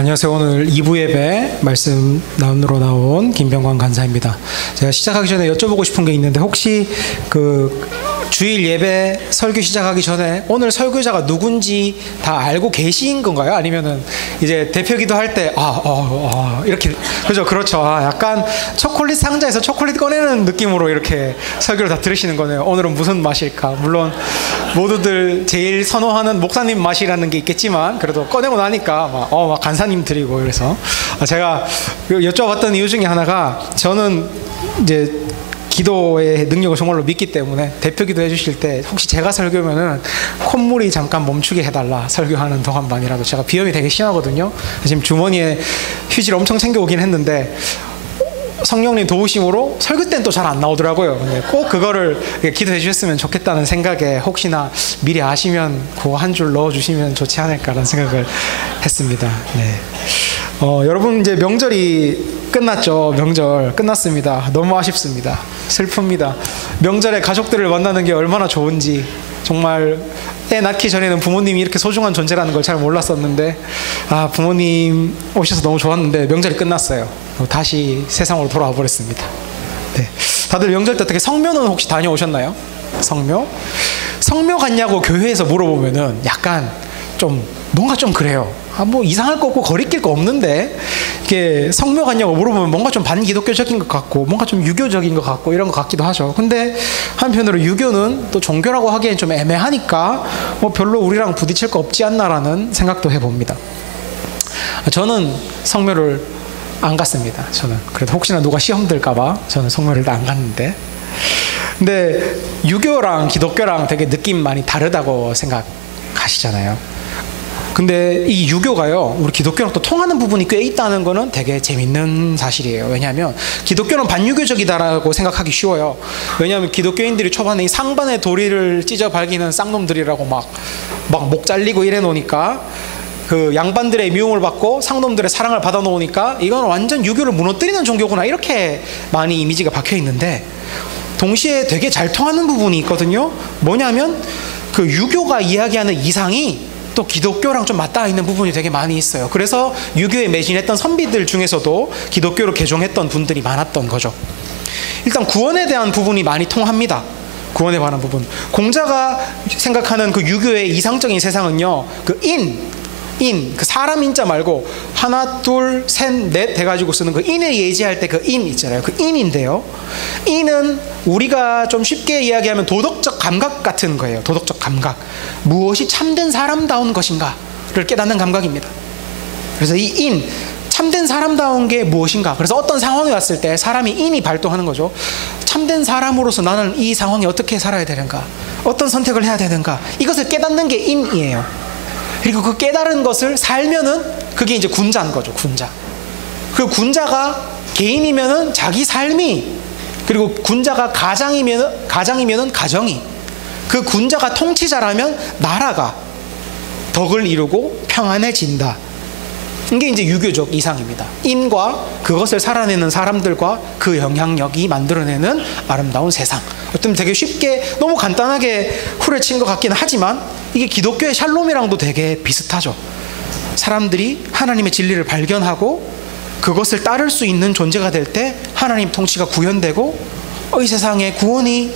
안녕하세요. 오늘 2부 예배 말씀 나누러 나온 김병관 간사입니다. 제가 시작하기 전에 여쭤보고 싶은 게 있는데, 혹시 주일 예배 설교 시작하기 전에 오늘 설교자가 누군지 다 알고 계신 건가요? 아니면은 이제 대표 기도할 때 이렇게 그죠? 그렇죠. 약간 초콜릿 상자에서 초콜릿 꺼내는 느낌으로 이렇게 설교를 다 들으시는 거네요. 오늘은 무슨 맛일까? 물론 모두들 제일 선호하는 목사님 맛이라는 게 있겠지만, 그래도 꺼내고 나니까 막 간사님 드리고. 그래서 제가 여쭤봤던 이유 중에 하나가, 저는 이제 기도의 능력을 정말로 믿기 때문에 대표 기도 해주실 때 혹시 제가 설교면은 콧물이 잠깐 멈추게 해달라, 설교하는 동안만이라도. 제가 비염이 되게 심하거든요. 지금 주머니에 휴지를 엄청 챙겨오긴 했는데 성령님 도우심으로 설교 때는 또 잘 안 나오더라고요. 근데 꼭 그거를 기도해 주셨으면 좋겠다는 생각에, 혹시나 미리 아시면 그거 한 줄 넣어주시면 좋지 않을까라는 생각을 했습니다. 네. 여러분, 이제 명절이 끝났죠. 명절 끝났습니다. 너무 아쉽습니다. 슬픕니다. 명절에 가족들을 만나는 게 얼마나 좋은지. 정말 애 낳기 전에는 부모님이 이렇게 소중한 존재라는 걸 잘 몰랐었는데, 부모님 오셔서 너무 좋았는데 명절이 끝났어요. 다시 세상으로 돌아와 버렸습니다. 네. 다들 명절 때 어떻게, 성묘는 혹시 다녀오셨나요? 성묘? 성묘 갔냐고 교회에서 물어보면은 약간 좀 뭔가 좀 그래요. 뭐 이상할 거 없고 거리낄 거 없는데, 이게 성묘 갔냐고 물어보면 뭔가 좀 반기독교적인 것 같고 뭔가 좀 유교적인 것 같고 이런 것 같기도 하죠. 근데 한편으로 유교는 또 종교라고 하기엔 좀 애매하니까 별로 우리랑 부딪힐 거 없지 않나라는 생각도 해봅니다. 저는 성묘를 안 갔습니다. 저는 그래도 혹시나 누가 시험 들까봐 저는 성묘를 안 갔는데, 근데 유교랑 기독교랑 되게 느낌 많이 다르다고 생각하시잖아요. 근데 이 유교가요, 우리 기독교랑 또 통하는 부분이 꽤 있다는 거는 되게 재밌는 사실이에요. 왜냐하면 기독교는 반유교적이다라고 생각하기 쉬워요. 왜냐하면 기독교인들이 초반에 이 상반의 도리를 찢어 발기는 쌍놈들이라고 막 목 잘리고 이래 놓으니까, 그 양반들의 미움을 받고 상놈들의 사랑을 받아 놓으니까 이건 완전 유교를 무너뜨리는 종교구나, 이렇게 많이 이미지가 박혀 있는데, 동시에 되게 잘 통하는 부분이 있거든요. 뭐냐면 그 유교가 이야기하는 이상이 또 기독교랑 좀 맞닿아 있는 부분이 되게 많이 있어요. 그래서 유교에 매진했던 선비들 중에서도 기독교로 개종했던 분들이 많았던 거죠. 일단 구원에 대한 부분이 많이 통합니다. 구원에 관한 부분. 공자가 생각하는 그 유교의 이상적인 세상은요, 그 사람 인자 말고 하나, 둘, 셋, 넷 해가지고 쓰는 그 인을 예지할 때 그 인 있잖아요. 그 인인데요, 인은 우리가 좀 쉽게 이야기하면 도덕적 감각 같은 거예요. 도덕적 감각. 무엇이 참된 사람다운 것인가를 깨닫는 감각입니다. 그래서 이 인, 참된 사람다운 게 무엇인가. 그래서 어떤 상황이 왔을 때 사람이 인이 발동하는 거죠. 참된 사람으로서 나는 이 상황에 어떻게 살아야 되는가, 어떤 선택을 해야 되는가, 이것을 깨닫는 게 인이에요. 그리고 그 깨달은 것을 살면은 그게 이제 군자인 거죠. 군자. 그 군자가 개인이면은 자기 삶이, 그리고 군자가 가장이면은 가정이, 그 군자가 통치자라면 나라가 덕을 이루고 평안해진다. 이게 이제 유교적 이상입니다. 인과 그것을 살아내는 사람들과 그 영향력이 만들어내는 아름다운 세상. 어쩌면 되게 쉽게 너무 간단하게 후려친 것 같긴 하지만, 이게 기독교의 샬롬이랑도 되게 비슷하죠. 사람들이 하나님의 진리를 발견하고 그것을 따를 수 있는 존재가 될 때 하나님 통치가 구현되고 이 세상에 구원이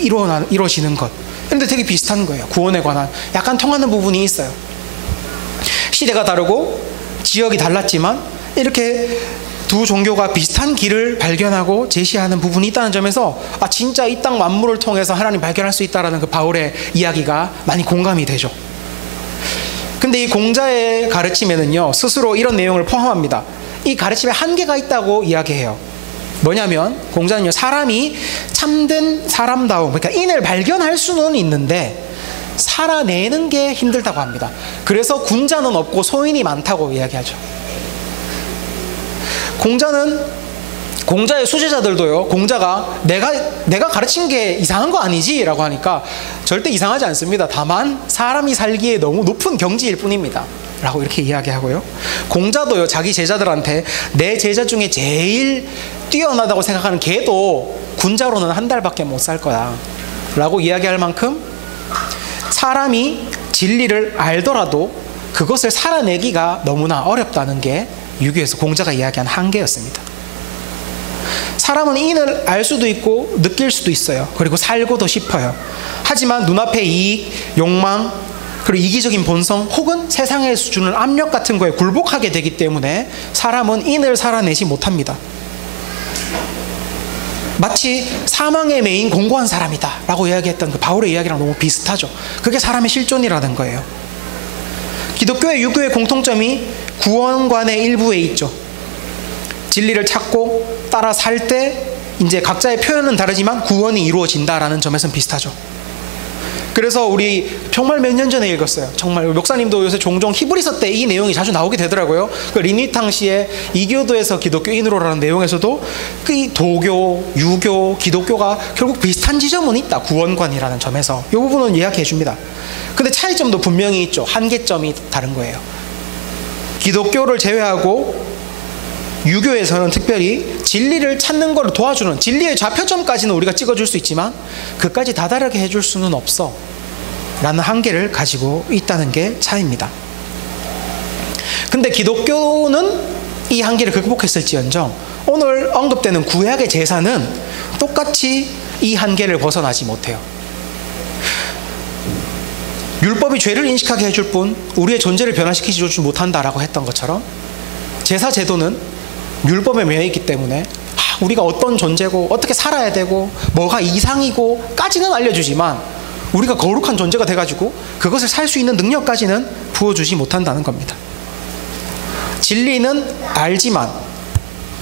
이루어지는 것. 그런데 되게 비슷한 거예요. 구원에 관한 약간 통하는 부분이 있어요. 시대가 다르고 지역이 달랐지만 이렇게 두 종교가 비슷한 길을 발견하고 제시하는 부분이 있다는 점에서, 진짜 이 땅 만물을 통해서 하나님 발견할 수 있다라는 그 바울의 이야기가 많이 공감이 되죠. 근데 이 공자의 가르침에는요, 스스로 이런 내용을 포함합니다. 이 가르침에 한계가 있다고 이야기해요. 뭐냐면 공자는요, 사람이 참된 사람다움, 그러니까 인을 발견할 수는 있는데 살아내는 게 힘들다고 합니다. 그래서 군자는 없고 소인이 많다고 이야기하죠. 공자의 수제자들도요, 공자가 내가 가르친 게 이상한 거 아니지? 라고 하니까 절대 이상하지 않습니다. 다만 사람이 살기에 너무 높은 경지일 뿐입니다 라고 이렇게 이야기하고요, 공자도요, 자기 제자들한테 내 제자 중에 제일 뛰어나다고 생각하는 걔도 군자로는 한 달밖에 못 살 거야 라고 이야기할 만큼, 사람이 진리를 알더라도 그것을 살아내기가 너무나 어렵다는 게 유교에서 공자가 이야기한 한계였습니다. 사람은 인을 알 수도 있고 느낄 수도 있어요. 그리고 살고도 싶어요. 하지만 눈앞의 이익, 욕망, 그리고 이기적인 본성 혹은 세상에서 주는 압력 같은 거에 굴복하게 되기 때문에 사람은 인을 살아내지 못합니다. 마치 사망의 메인 공고한 사람이다 라고 이야기했던 그 바울의 이야기랑 너무 비슷하죠. 그게 사람의 실존이라는 거예요. 기독교의 유교의 공통점이 구원관의 일부에 있죠. 진리를 찾고 따라 살 때 이제 각자의 표현은 다르지만 구원이 이루어진다라는 점에서는 비슷하죠. 그래서 우리 정말 몇 년 전에 읽었어요. 정말 목사님도 요새 종종 히브리서 때 이 내용이 자주 나오게 되더라고요. 그 린위탕 씨의 이교도에서 기독교인으로라는 내용에서도 그 도교, 유교, 기독교가 결국 비슷한 지점은 있다. 구원관이라는 점에서 이 부분은 이야기해 줍니다. 근데 차이점도 분명히 있죠. 한계점이 다른 거예요. 기독교를 제외하고 유교에서는 특별히 진리를 찾는 걸 도와주는 진리의 좌표점까지는 우리가 찍어줄 수 있지만 그까지 다다르게 해줄 수는 없어 라는 한계를 가지고 있다는 게 차이입니다. 근데 기독교는 이 한계를 극복했을지언정 오늘 언급되는 구약의 제사는 똑같이 이 한계를 벗어나지 못해요. 율법이 죄를 인식하게 해줄 뿐 우리의 존재를 변화시키지 못한다라고 했던 것처럼 제사 제도는 율법에 매여 있기 때문에 우리가 어떤 존재고 어떻게 살아야 되고 뭐가 이상이고 까지는 알려주지만 우리가 거룩한 존재가 돼가지고 그것을 살 수 있는 능력까지는 부어주지 못한다는 겁니다. 진리는 알지만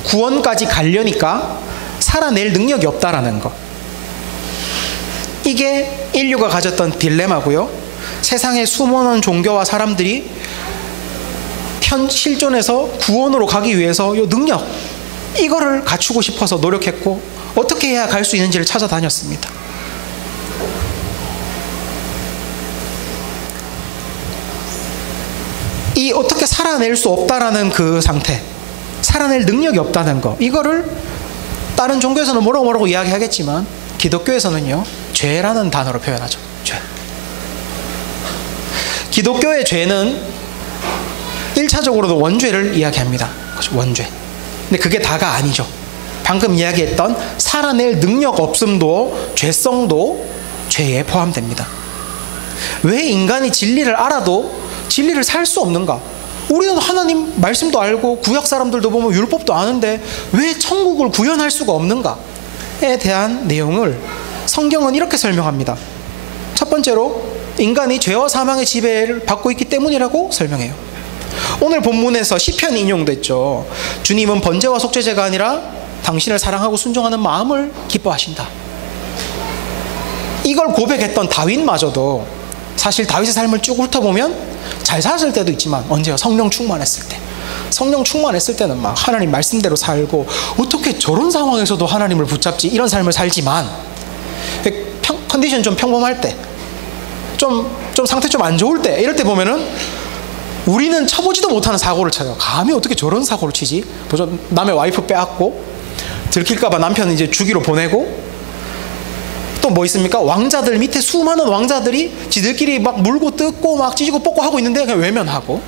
구원까지 가려니까 살아낼 능력이 없다라는 것. 이게 인류가 가졌던 딜레마고요. 세상에 수많은 종교와 사람들이 실존에서 구원으로 가기 위해서 이 능력 이거를 갖추고 싶어서 노력했고 어떻게 해야 갈 수 있는지를 찾아다녔습니다. 이 어떻게 살아낼 수 없다라는 그 상태, 살아낼 능력이 없다는 거, 이거를 다른 종교에서는 뭐라고 이야기하겠지만 기독교에서는요 죄라는 단어로 표현하죠. 죄. 기독교의 죄는 1차적으로도 원죄를 이야기합니다. 원죄. 근데 그게 다가 아니죠. 방금 이야기했던 살아낼 능력 없음도 죄성도 죄에 포함됩니다. 왜 인간이 진리를 알아도 진리를 살 수 없는가? 우리는 하나님 말씀도 알고 구약 사람들도 보면 율법도 아는데 왜 천국을 구현할 수가 없는가에 대한 내용을 성경은 이렇게 설명합니다. 첫 번째로 인간이 죄와 사망의 지배를 받고 있기 때문이라고 설명해요. 오늘 본문에서 시편 인용됐죠. 주님은 번제와 속죄제가 아니라 당신을 사랑하고 순종하는 마음을 기뻐하신다. 이걸 고백했던 다윗마저도 사실 다윗의 삶을 쭉 훑어보면 잘 살았을 때도 있지만 언제요? 성령 충만했을 때. 성령 충만했을 때는 막 하나님 말씀대로 살고 어떻게 저런 상황에서도 하나님을 붙잡지 이런 삶을 살지만 컨디션 좀 평범할 때 좀 상태 좀 안 좋을 때 이럴 때 보면은 우리는 쳐보지도 못하는 사고를 쳐요. 감히 어떻게 저런 사고를 치지? 보죠. 남의 와이프 빼앗고 들킬까봐 남편은 이제 주기로 보내고 또 뭐 있습니까? 왕자들 밑에 수많은 왕자들이 지들끼리 막 물고 뜯고 막 찢고 뽑고 하고 있는데 그냥 외면하고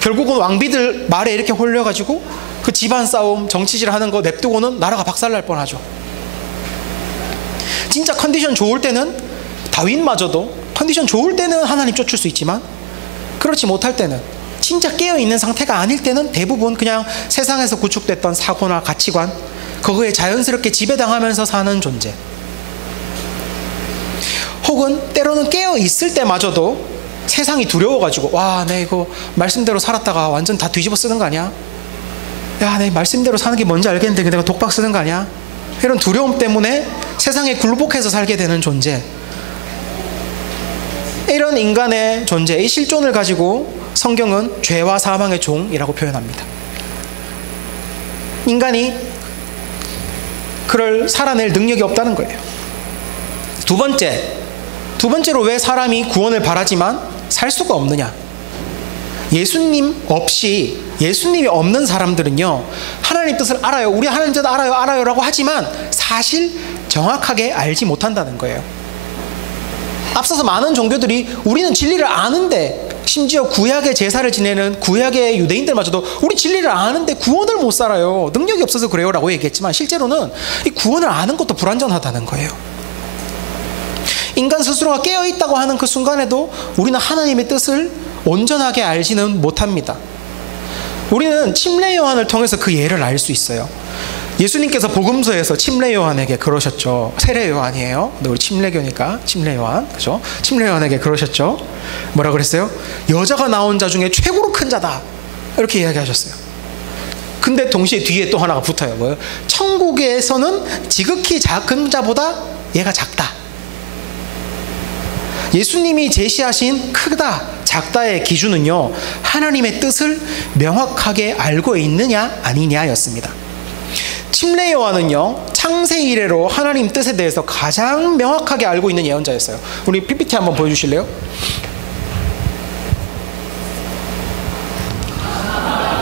결국은 왕비들 말에 이렇게 홀려가지고 그 집안 싸움 정치질 하는 거 냅두고는 나라가 박살날 뻔하죠. 진짜 컨디션 좋을 때는 다윗마저도 컨디션 좋을 때는 하나님 쫓을 수 있지만 그렇지 못할 때는 진짜 깨어있는 상태가 아닐 때는 대부분 그냥 세상에서 구축됐던 사고나 가치관 그거에 자연스럽게 지배당하면서 사는 존재, 혹은 때로는 깨어있을 때마저도 세상이 두려워가지고 와, 내 이거 말씀대로 살았다가 완전 다 뒤집어 쓰는 거 아니야? 야, 내 말씀대로 사는 게 뭔지 알겠는데 내가 독박 쓰는 거 아니야? 이런 두려움 때문에 세상에 굴복해서 살게 되는 존재, 이런 인간의 존재, 이 실존을 가지고 성경은 죄와 사망의 종이라고 표현합니다. 인간이 그를 살아낼 능력이 없다는 거예요. 두 번째로 왜 사람이 구원을 바라지만 살 수가 없느냐? 예수님이 없는 사람들은요 하나님 뜻을 알아요. 우리 하나님 뜻 알아요라고 하지만 사실 정확하게 알지 못한다는 거예요. 앞서서 많은 종교들이 우리는 진리를 아는데 심지어 구약의 제사를 지내는 구약의 유대인들마저도 우리 진리를 아는데 구원을 못 살아요. 능력이 없어서 그래요 라고 얘기했지만 실제로는 이 구원을 아는 것도 불완전하다는 거예요. 인간 스스로가 깨어있다고 하는 그 순간에도 우리는 하나님의 뜻을 온전하게 알지는 못합니다. 우리는 침례 요한을 통해서 그 예를 알 수 있어요. 예수님께서 복음서에서 침례 요한에게 그러셨죠. 세례 요한이에요. 근데 우리 침례교니까 침례 요한, 그죠? 침례 요한에게 그러셨죠. 뭐라 그랬어요? 여자가 나온 자 중에 최고로 큰 자다, 이렇게 이야기하셨어요. 근데 동시에 뒤에 또 하나가 붙어요. 뭐예요? 천국에서는 지극히 작은 자보다 얘가 작다. 예수님이 제시하신 크다, 작다의 기준은요, 하나님의 뜻을 명확하게 알고 있느냐 아니냐였습니다. 침례 요한은요, 창세 이래로 하나님 뜻에 대해서 가장 명확하게 알고 있는 예언자였어요. 우리 PPT 한번 보여주실래요?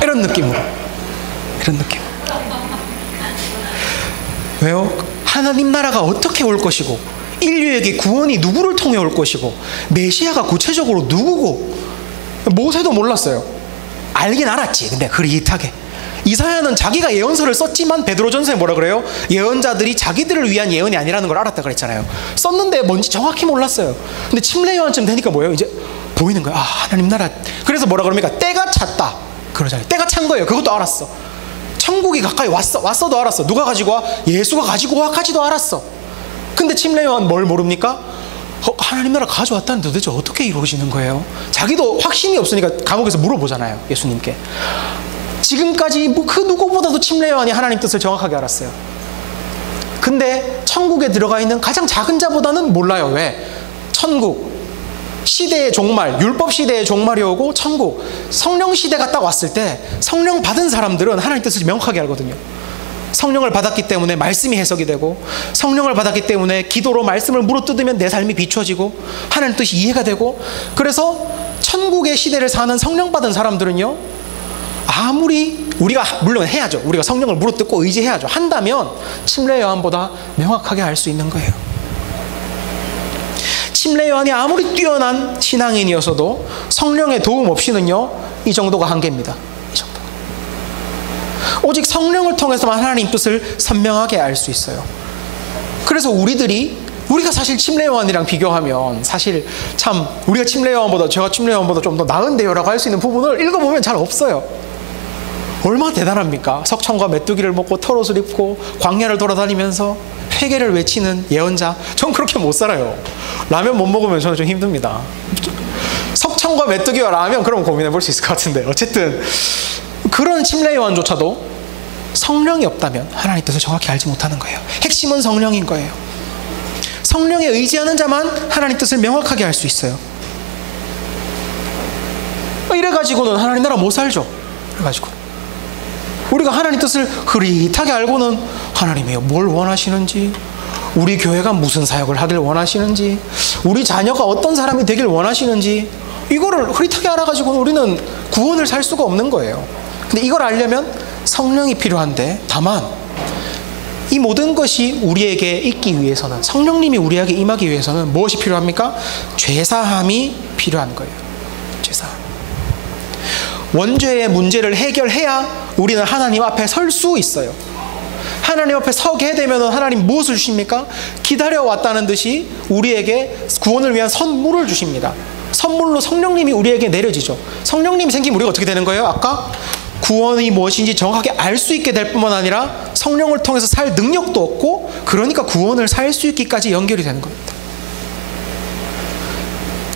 이런 느낌으로, 이런 느낌. 왜요? 하나님 나라가 어떻게 올 것이고, 인류에게 구원이 누구를 통해 올 것이고, 메시아가 구체적으로 누구고, 모세도 몰랐어요. 알긴 알았지. 근데 흐릿하게. 이사야는 자기가 예언서를 썼지만 베드로전서에 뭐라 그래요? 예언자들이 자기들을 위한 예언이 아니라는 걸 알았다 그랬잖아요. 썼는데 뭔지 정확히 몰랐어요. 근데 침례 요한쯤 되니까 뭐예요? 이제 보이는 거예요. 아, 하나님 나라. 그래서 뭐라 그럽니까? 때가 찼다 그러잖아요. 때가 찬 거예요. 그것도 알았어. 천국이 가까이 왔어도 알았어. 누가 가지고 와? 예수가 가지고 와까지도 알았어. 근데 침례 요한 뭘 모릅니까? 하나님 나라 가져왔다는데 도대체 어떻게 이루어지는 거예요? 자기도 확신이 없으니까 감옥에서 물어보잖아요, 예수님께. 지금까지 그 누구보다도 침례 요한이 하나님 뜻을 정확하게 알았어요. 근데 천국에 들어가 있는 가장 작은 자보다는 몰라요. 왜? 천국 시대의 종말, 율법 시대의 종말이 오고 천국, 성령 시대가 딱 왔을 때 성령 받은 사람들은 하나님 뜻을 명확하게 알거든요. 성령을 받았기 때문에 말씀이 해석이 되고, 성령을 받았기 때문에 기도로 말씀을 물어뜯으면 내 삶이 비춰지고 하나님 뜻이 이해가 되고, 그래서 천국의 시대를 사는 성령 받은 사람들은요, 아무리 우리가 물론 해야죠. 우리가 성령을 물어뜯고 의지해야죠. 한다면 침례 요한보다 명확하게 알 수 있는 거예요. 침례 요한이 아무리 뛰어난 신앙인이어서도 성령의 도움 없이는요, 이 정도가 한계입니다. 이 정도. 오직 성령을 통해서만 하나님 뜻을 선명하게 알 수 있어요. 그래서 우리가 사실 침례 요한이랑 비교하면 사실 참 우리가 침례 요한보다, 제가 침례 요한보다 좀 더 나은데요 라고 할 수 있는 부분을 읽어보면 잘 없어요. 얼마나 대단합니까? 석청과 메뚜기를 먹고 털옷을 입고 광야를 돌아다니면서 회개를 외치는 예언자. 전 그렇게 못 살아요. 라면 못 먹으면 저는 좀 힘듭니다. 석청과 메뚜기와 라면, 그럼 고민해 볼 수 있을 것 같은데, 어쨌든 그런 침례 요한조차도 성령이 없다면 하나님 뜻을 정확히 알지 못하는 거예요. 핵심은 성령인 거예요. 성령에 의지하는 자만 하나님 뜻을 명확하게 알 수 있어요. 이래가지고는 하나님 나라 못 살죠. 그래가지고 우리가 하나님 뜻을 흐릿하게 알고는 하나님이요, 뭘 원하시는지, 우리 교회가 무슨 사역을 하길 원하시는지, 우리 자녀가 어떤 사람이 되길 원하시는지, 이거를 흐릿하게 알아가지고는 우리는 구원을 살 수가 없는 거예요. 근데 이걸 알려면 성령이 필요한데, 다만 이 모든 것이 우리에게 있기 위해서는, 성령님이 우리에게 임하기 위해서는 무엇이 필요합니까? 죄사함이 필요한 거예요. 죄사함. 원죄의 문제를 해결해야 우리는 하나님 앞에 설 수 있어요. 하나님 앞에 서게 되면 하나님 무엇을 주십니까? 기다려왔다는 듯이 우리에게 구원을 위한 선물을 주십니다. 선물로 성령님이 우리에게 내려지죠. 성령님이 생기면 우리가 어떻게 되는 거예요? 아까 구원이 무엇인지 정확하게 알 수 있게 될 뿐만 아니라 성령을 통해서 살 능력도 얻고, 그러니까 구원을 살 수 있기까지 연결이 되는 겁니다.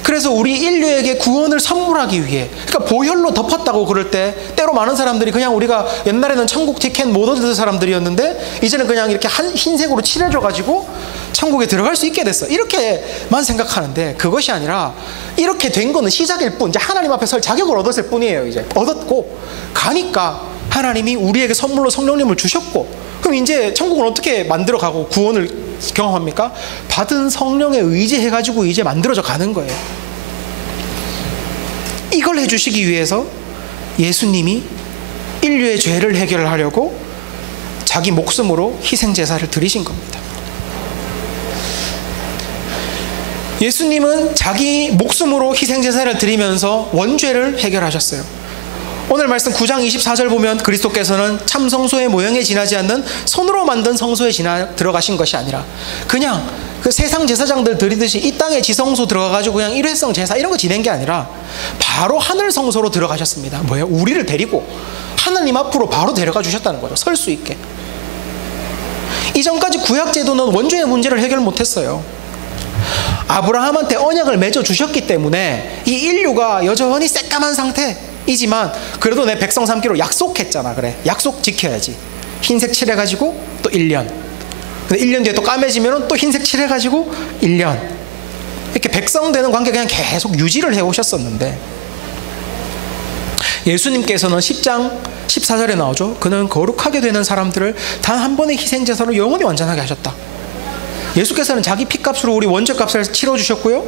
그래서 우리 인류에게 구원을 선물하기 위해, 그러니까 보혈로 덮었다고 그럴 때 때로 많은 사람들이 그냥 우리가 옛날에는 천국 티켓 못 얻은 사람들이었는데 이제는 그냥 이렇게 흰색으로 칠해줘가지고 천국에 들어갈 수 있게 됐어, 이렇게만 생각하는데, 그것이 아니라 이렇게 된 거는 시작일 뿐, 이제 하나님 앞에 설 자격을 얻었을 뿐이에요. 이제 얻었고 가니까 하나님이 우리에게 선물로 성령님을 주셨고, 그럼 이제 천국은 어떻게 만들어가고 구원을 경험합니까? 받은 성령에 의지해가지고 이제 만들어져 가는 거예요. 이걸 해주시기 위해서 예수님이 인류의 죄를 해결하려고 자기 목숨으로 희생제사를 드리신 겁니다. 예수님은 자기 목숨으로 희생제사를 드리면서 원죄를 해결하셨어요. 오늘 말씀 9장 24절 보면 그리스도께서는 참 성소의 모형에 지나지 않는 손으로 만든 성소에 들어가신 것이 아니라 그냥 그 세상 제사장들 드리듯이 이 땅에 지성소 들어가가지고 그냥 일회성 제사 이런 거 지낸 게 아니라 바로 하늘 성소로 들어가셨습니다. 뭐예요? 우리를 데리고 하나님 앞으로 바로 데려가 주셨다는 거죠. 설 수 있게. 이전까지 구약 제도는 원죄의 문제를 해결 못했어요. 아브라함한테 언약을 맺어 주셨기 때문에 이 인류가 여전히 새까만 상태이지만 그래도 내 백성 삼기로 약속했잖아. 그래, 약속 지켜야지. 흰색 칠해가지고 또 1년, 근데 1년 뒤에 또 까매지면 또 흰색 칠해가지고 1년, 이렇게 백성 되는 관계 그냥 계속 유지를 해오셨었는데, 예수님께서는 10장 14절에 나오죠. 그는 거룩하게 되는 사람들을 단 한 번의 희생제사로 영원히 완전하게 하셨다. 예수께서는 자기 피값으로 우리 원죄값을 치러주셨고요,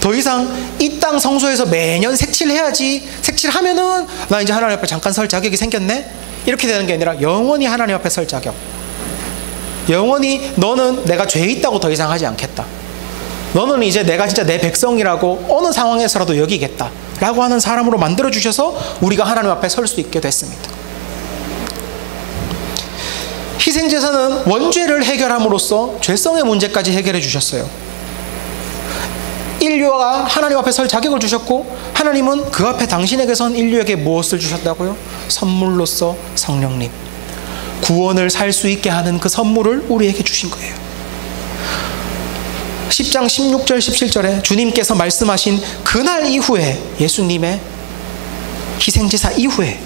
더 이상 이 땅 성소에서 매년 색칠해야지, 색칠하면은 나 이제 하나님 앞에 잠깐 설 자격이 생겼네, 이렇게 되는 게 아니라 영원히 하나님 앞에 설 자격, 영원히 너는 내가 죄 있다고 더 이상 하지 않겠다, 너는 이제 내가 진짜 내 백성이라고 어느 상황에서라도 여기겠다 라고 하는 사람으로 만들어주셔서 우리가 하나님 앞에 설 수 있게 됐습니다. 희생제사는 원죄를 해결함으로써 죄성의 문제까지 해결해 주셨어요. 인류가 하나님 앞에 설 자격을 주셨고, 하나님은 그 앞에 당신에게 선 인류에게 무엇을 주셨다고요? 선물로서 성령님, 구원을 살 수 있게 하는 그 선물을 우리에게 주신 거예요. 10장 16절 17절에 주님께서 말씀하신 그날 이후에, 예수님의 희생제사 이후에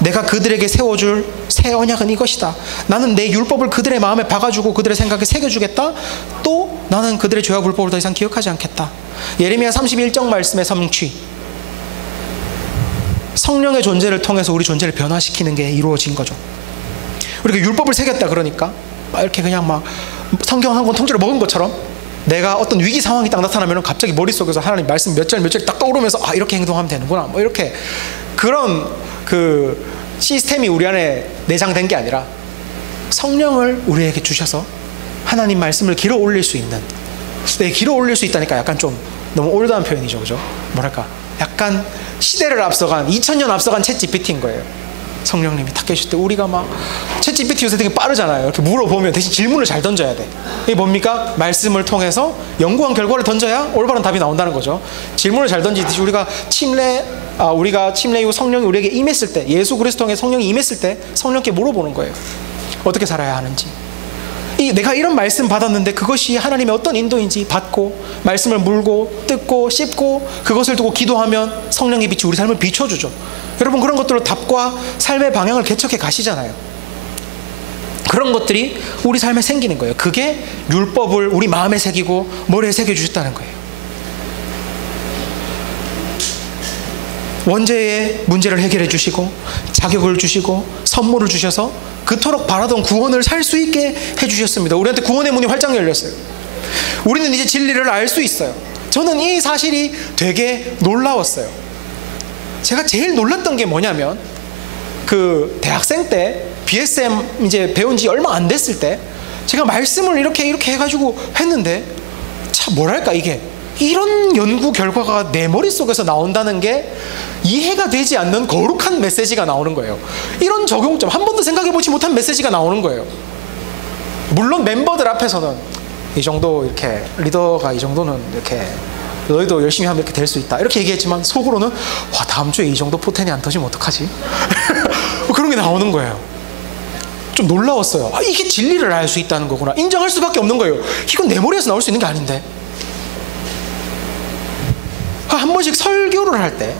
내가 그들에게 세워줄 새 언약은 이것이다. 나는 내 율법을 그들의 마음에 박아주고 그들의 생각에 새겨주겠다. 또 나는 그들의 죄와 불법을 더 이상 기억하지 않겠다. 예레미야 31장 말씀의 성취, 성령의 존재를 통해서 우리 존재를 변화시키는 게 이루어진 거죠. 우리가 율법을 새겼다 그러니까 막 이렇게 그냥 막 성경 한 권 통째로 먹은 것처럼 내가 어떤 위기 상황이 딱 나타나면 갑자기 머릿속에서 하나님 말씀 몇 절 몇 절 딱 떠오르면서 아, 이렇게 행동하면 되는구나, 뭐 이렇게 그런 그 시스템이 우리 안에 내장된 게 아니라 성령을 우리에게 주셔서 하나님 말씀을 길어 올릴 수 있는, 길어 올릴 수 있다니까 약간 좀 너무 올드한 표현이죠, 그죠? 뭐랄까, 약간 시대를 앞서간, 2000년 앞서간 챗 GPT인 거예요. 성령님이 딱 계실 때 우리가 막 챗 GPT 요새 되게 빠르잖아요. 이렇게 물어보면 대신 질문을 잘 던져야 돼. 이게 뭡니까? 말씀을 통해서 연구한 결과를 던져야 올바른 답이 나온다는 거죠. 질문을 잘 던지듯이 우리가 침례 이후 성령이 우리에게 임했을 때, 예수 그리스도 통해 성령이 임했을 때 성령께 물어보는 거예요. 어떻게 살아야 하는지. 내가 이런 말씀 받았는데 그것이 하나님의 어떤 인도인지 받고 말씀을 물고 뜯고 씹고 그것을 두고 기도하면 성령의 빛이 우리 삶을 비춰주죠. 여러분, 그런 것들로 답과 삶의 방향을 개척해 가시잖아요. 그런 것들이 우리 삶에 생기는 거예요. 그게 율법을 우리 마음에 새기고 머리에 새겨주셨다는 거예요. 원죄의 문제를 해결해 주시고 자격을 주시고 선물을 주셔서 그토록 바라던 구원을 살 수 있게 해주셨습니다. 우리한테 구원의 문이 활짝 열렸어요. 우리는 이제 진리를 알 수 있어요. 저는 이 사실이 되게 놀라웠어요. 제가 제일 놀랐던 게 뭐냐면, 그 대학생 때 BSM 이제 배운 지 얼마 안 됐을 때 제가 말씀을 이렇게 해가지고 했는데, 참 뭐랄까, 이게 이런 연구 결과가 내 머릿속에서 나온다는 게 이해가 되지 않는 거룩한 메시지가 나오는 거예요. 이런 적용점, 한 번도 생각해보지 못한 메시지가 나오는 거예요. 물론 멤버들 앞에서는 이 정도, 이렇게 리더가 이 정도는 이렇게 너희도 열심히 하면 이렇게 될 수 있다 이렇게 얘기했지만, 속으로는 와, 다음 주에 이 정도 포텐이 안 터지면 어떡하지? 그런 게 나오는 거예요. 좀 놀라웠어요. 아, 이게 진리를 알 수 있다는 거구나. 인정할 수밖에 없는 거예요. 이건 내 머리에서 나올 수 있는 게 아닌데. 한 번씩 설교를 할 때,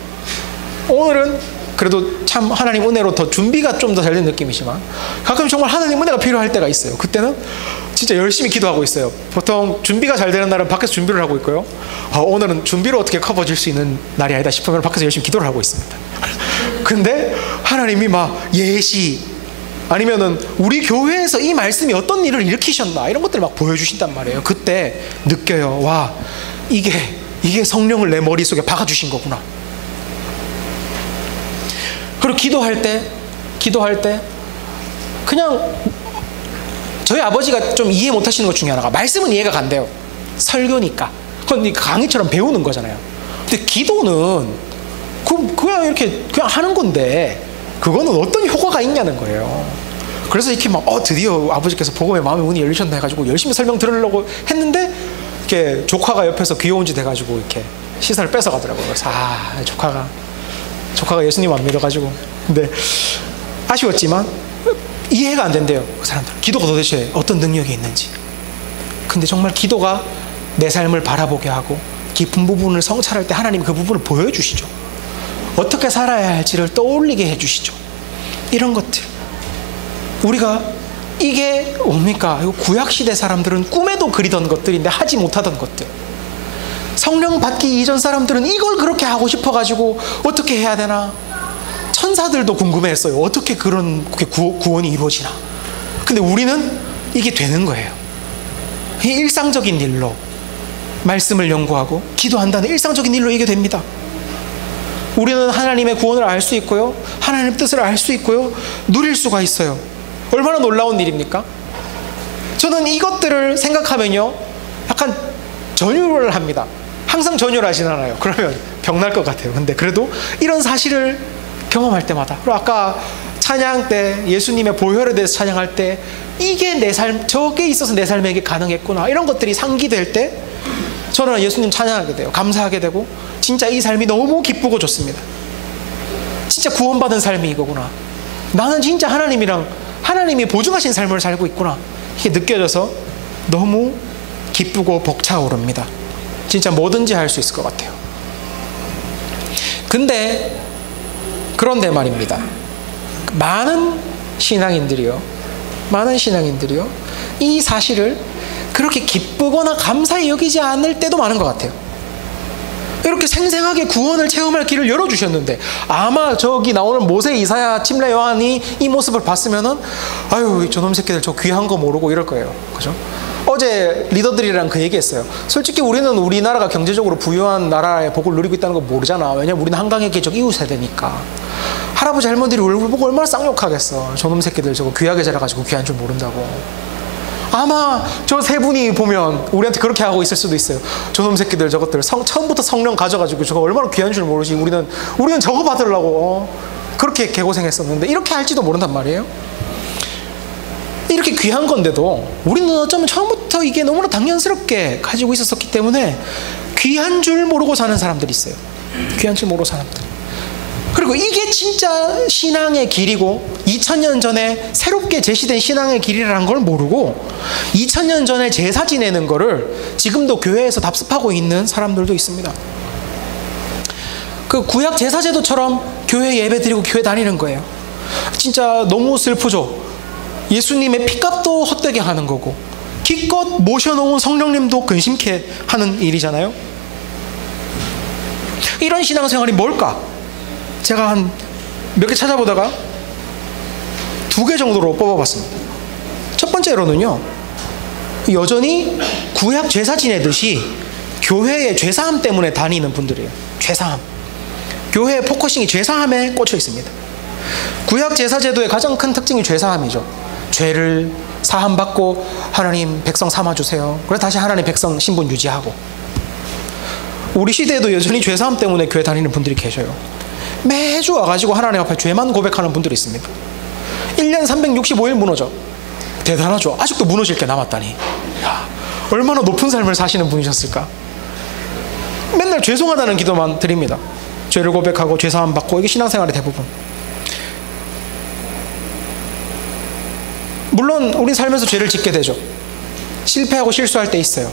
오늘은 그래도 참 하나님 은혜로 더 준비가 좀 더 잘 된 느낌이지만, 가끔 정말 하나님 은혜가 필요할 때가 있어요. 그때는 진짜 열심히 기도하고 있어요. 보통 준비가 잘 되는 날은 밖에서 준비를 하고 있고요, 오늘은 준비를 어떻게 커버질 수 있는 날이 아니다 싶으면 밖에서 열심히 기도를 하고 있습니다. 근데 하나님이 막 예시, 아니면은 우리 교회에서 이 말씀이 어떤 일을 일으키셨나, 이런 것들을 막 보여주신단 말이에요. 그때 느껴요. 와, 이게 성령을 내 머릿속에 박아주신 거구나. 그리고 기도할 때 그냥 저희 아버지가 좀 이해 못하시는 것 중에 하나가, 말씀은 이해가 간대요. 설교니까 그건 강의처럼 배우는 거잖아요. 근데 기도는 그냥 이렇게 그냥 하는 건데 그거는 어떤 효과가 있냐는 거예요. 그래서 이렇게 막 드디어 아버지께서 복음의 마음의 문이 열리셨나 해가지고 열심히 설명 들으려고 했는데 이렇게 조카가 옆에서 귀여운 짓 해가지고 이렇게 시선을 뺏어가더라고요. 그래서 조카가 예수님 안 믿어가지고. 근데 아쉬웠지만 이해가 안 된대요, 그 사람들. 기도가 도대체 어떤 능력이 있는지. 근데 정말 기도가 내 삶을 바라보게 하고 깊은 부분을 성찰할 때 하나님이 그 부분을 보여주시죠. 어떻게 살아야 할지를 떠올리게 해주시죠. 이런 것들 우리가 이게 뭡니까? 구약시대 사람들은 꿈에도 그리던 것들인데 하지 못하던 것들. 성령 받기 이전 사람들은 이걸 그렇게 하고 싶어가지고 어떻게 해야 되나. 천사들도 궁금해했어요. 어떻게 그런 구원이 이루어지나. 근데 우리는 이게 되는 거예요. 이 일상적인 일로 말씀을 연구하고 기도한다는 일상적인 일로 이게 됩니다. 우리는 하나님의 구원을 알 수 있고요, 하나님의 뜻을 알 수 있고요, 누릴 수가 있어요. 얼마나 놀라운 일입니까? 저는 이것들을 생각하면요 약간 전율을 합니다. 항상 전율하진 않아요. 그러면 병날 것 같아요. 근데 그래도 이런 사실을 경험할 때마다, 그리고 아까 찬양 때 예수님의 보혈에 대해서 찬양할 때 이게 내 삶, 저게 있어서 내 삶에게 가능했구나, 이런 것들이 상기될 때 저는 예수님 찬양하게 돼요. 감사하게 되고 진짜 이 삶이 너무 기쁘고 좋습니다. 진짜 구원받은 삶이 이거구나. 나는 진짜 하나님이 보증하신 삶을 살고 있구나. 이게 느껴져서 너무 기쁘고 벅차오릅니다. 진짜 뭐든지 할 수 있을 것 같아요. 그런데 말입니다. 많은 신앙인들이요 이 사실을 그렇게 기쁘거나 감사히 여기지 않을 때도 많은 것 같아요. 이렇게 생생하게 구원을 체험할 길을 열어주셨는데, 아마 저기 나오는 모세, 이사야, 침례 요한이 이 모습을 봤으면은 아유 저놈 새끼들 저 귀한 거 모르고 이럴 거예요. 그죠? 어제 리더들이랑 그 얘기했어요. 솔직히 우리는 우리나라가 경제적으로 부유한 나라의 복을 누리고 있다는 거 모르잖아. 왜냐면 우리는 한강의 계적 이웃 세대니까. 할아버지 할머니들이 얼굴 보고 얼마나 쌍욕하겠어. 저놈 새끼들 저거 귀하게 자라가지고 귀한 줄 모른다고. 아마 저 세 분이 보면 우리한테 그렇게 하고 있을 수도 있어요. 저놈 새끼들 저것들 처음부터 성령 가져가지고 저거 얼마나 귀한 줄 모르지. 우리는 저거 받으려고 그렇게 개고생했었는데, 이렇게 할지도 모른단 말이에요. 이렇게 귀한 건데도 우리는 어쩌면 처음부터 이게 너무나 당연스럽게 가지고 있었기 때문에 귀한 줄 모르고 사는 사람들이 있어요. 귀한 줄 모르고 사는 사람들. 그리고 이게 진짜 신앙의 길이고 2000년 전에 새롭게 제시된 신앙의 길이라는 걸 모르고 2000년 전에 제사 지내는 거를 지금도 교회에서 답습하고 있는 사람들도 있습니다. 그 구약 제사 제도처럼 교회 예배 드리고 교회 다니는 거예요. 진짜 너무 슬프죠. 예수님의 피값도 헛되게 하는 거고 기껏 모셔놓은 성령님도 근심케 하는 일이잖아요. 이런 신앙생활이 뭘까? 제가 한 몇 개 찾아보다가 2개 정도로 뽑아봤습니다. 첫 번째로는요, 여전히 구약 제사 지내듯이 교회의 죄사함 때문에 다니는 분들이에요. 죄사함. 교회의 포커싱이 죄사함에 꽂혀 있습니다. 구약 제사 제도의 가장 큰 특징이 죄사함이죠. 죄를 사함받고 하나님 백성 삼아주세요. 그래서 다시 하나님 백성 신분 유지하고. 우리 시대에도 여전히 죄사함 때문에 교회 다니는 분들이 계셔요. 매주 와가지고 하나님 앞에 죄만 고백하는 분들이 있습니다. 1년 365일 무너져. 대단하죠. 아직도 무너질 게 남았다니. 야, 얼마나 높은 삶을 사시는 분이셨을까. 맨날 죄송하다는 기도만 드립니다. 죄를 고백하고 죄사함 받고. 이게 신앙생활의 대부분. 물론 우린 살면서 죄를 짓게 되죠. 실패하고 실수할 때 있어요.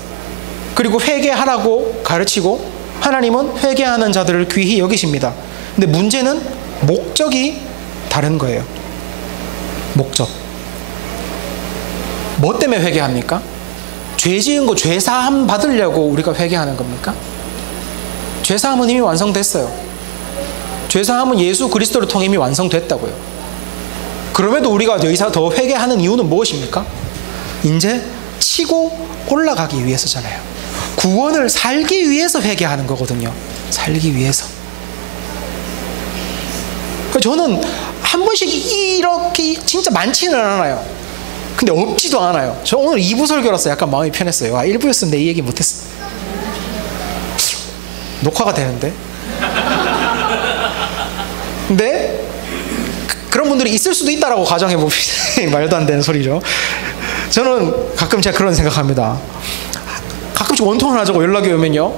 그리고 회개하라고 가르치고 하나님은 회개하는 자들을 귀히 여기십니다. 근데 문제는 목적이 다른 거예요. 목적. 뭐 때문에 회개합니까? 죄 지은 거 죄사함 받으려고 우리가 회개하는 겁니까? 죄사함은 이미 완성됐어요. 죄사함은 예수 그리스도를 통해 이미 완성됐다고요. 그럼에도 우리가 더 회개하는 이유는 무엇입니까? 이제 치고 올라가기 위해서잖아요. 구원을 살기 위해서 회개하는 거거든요. 살기 위해서. 저는 한 번씩 이렇게 진짜 많지는 않아요. 근데 없지도 않아요. 저 오늘 2부 설교라서 약간 마음이 편했어요. 1부였으면 내 이 얘기 못했어. 녹화가 되는데. 근데 그런 분들이 있을 수도 있다라고 가정해 봅시다. 말도 안 되는 소리죠. 저는 가끔 제가 그런 생각합니다. 가끔씩 원통을 하자고 연락이 오면요,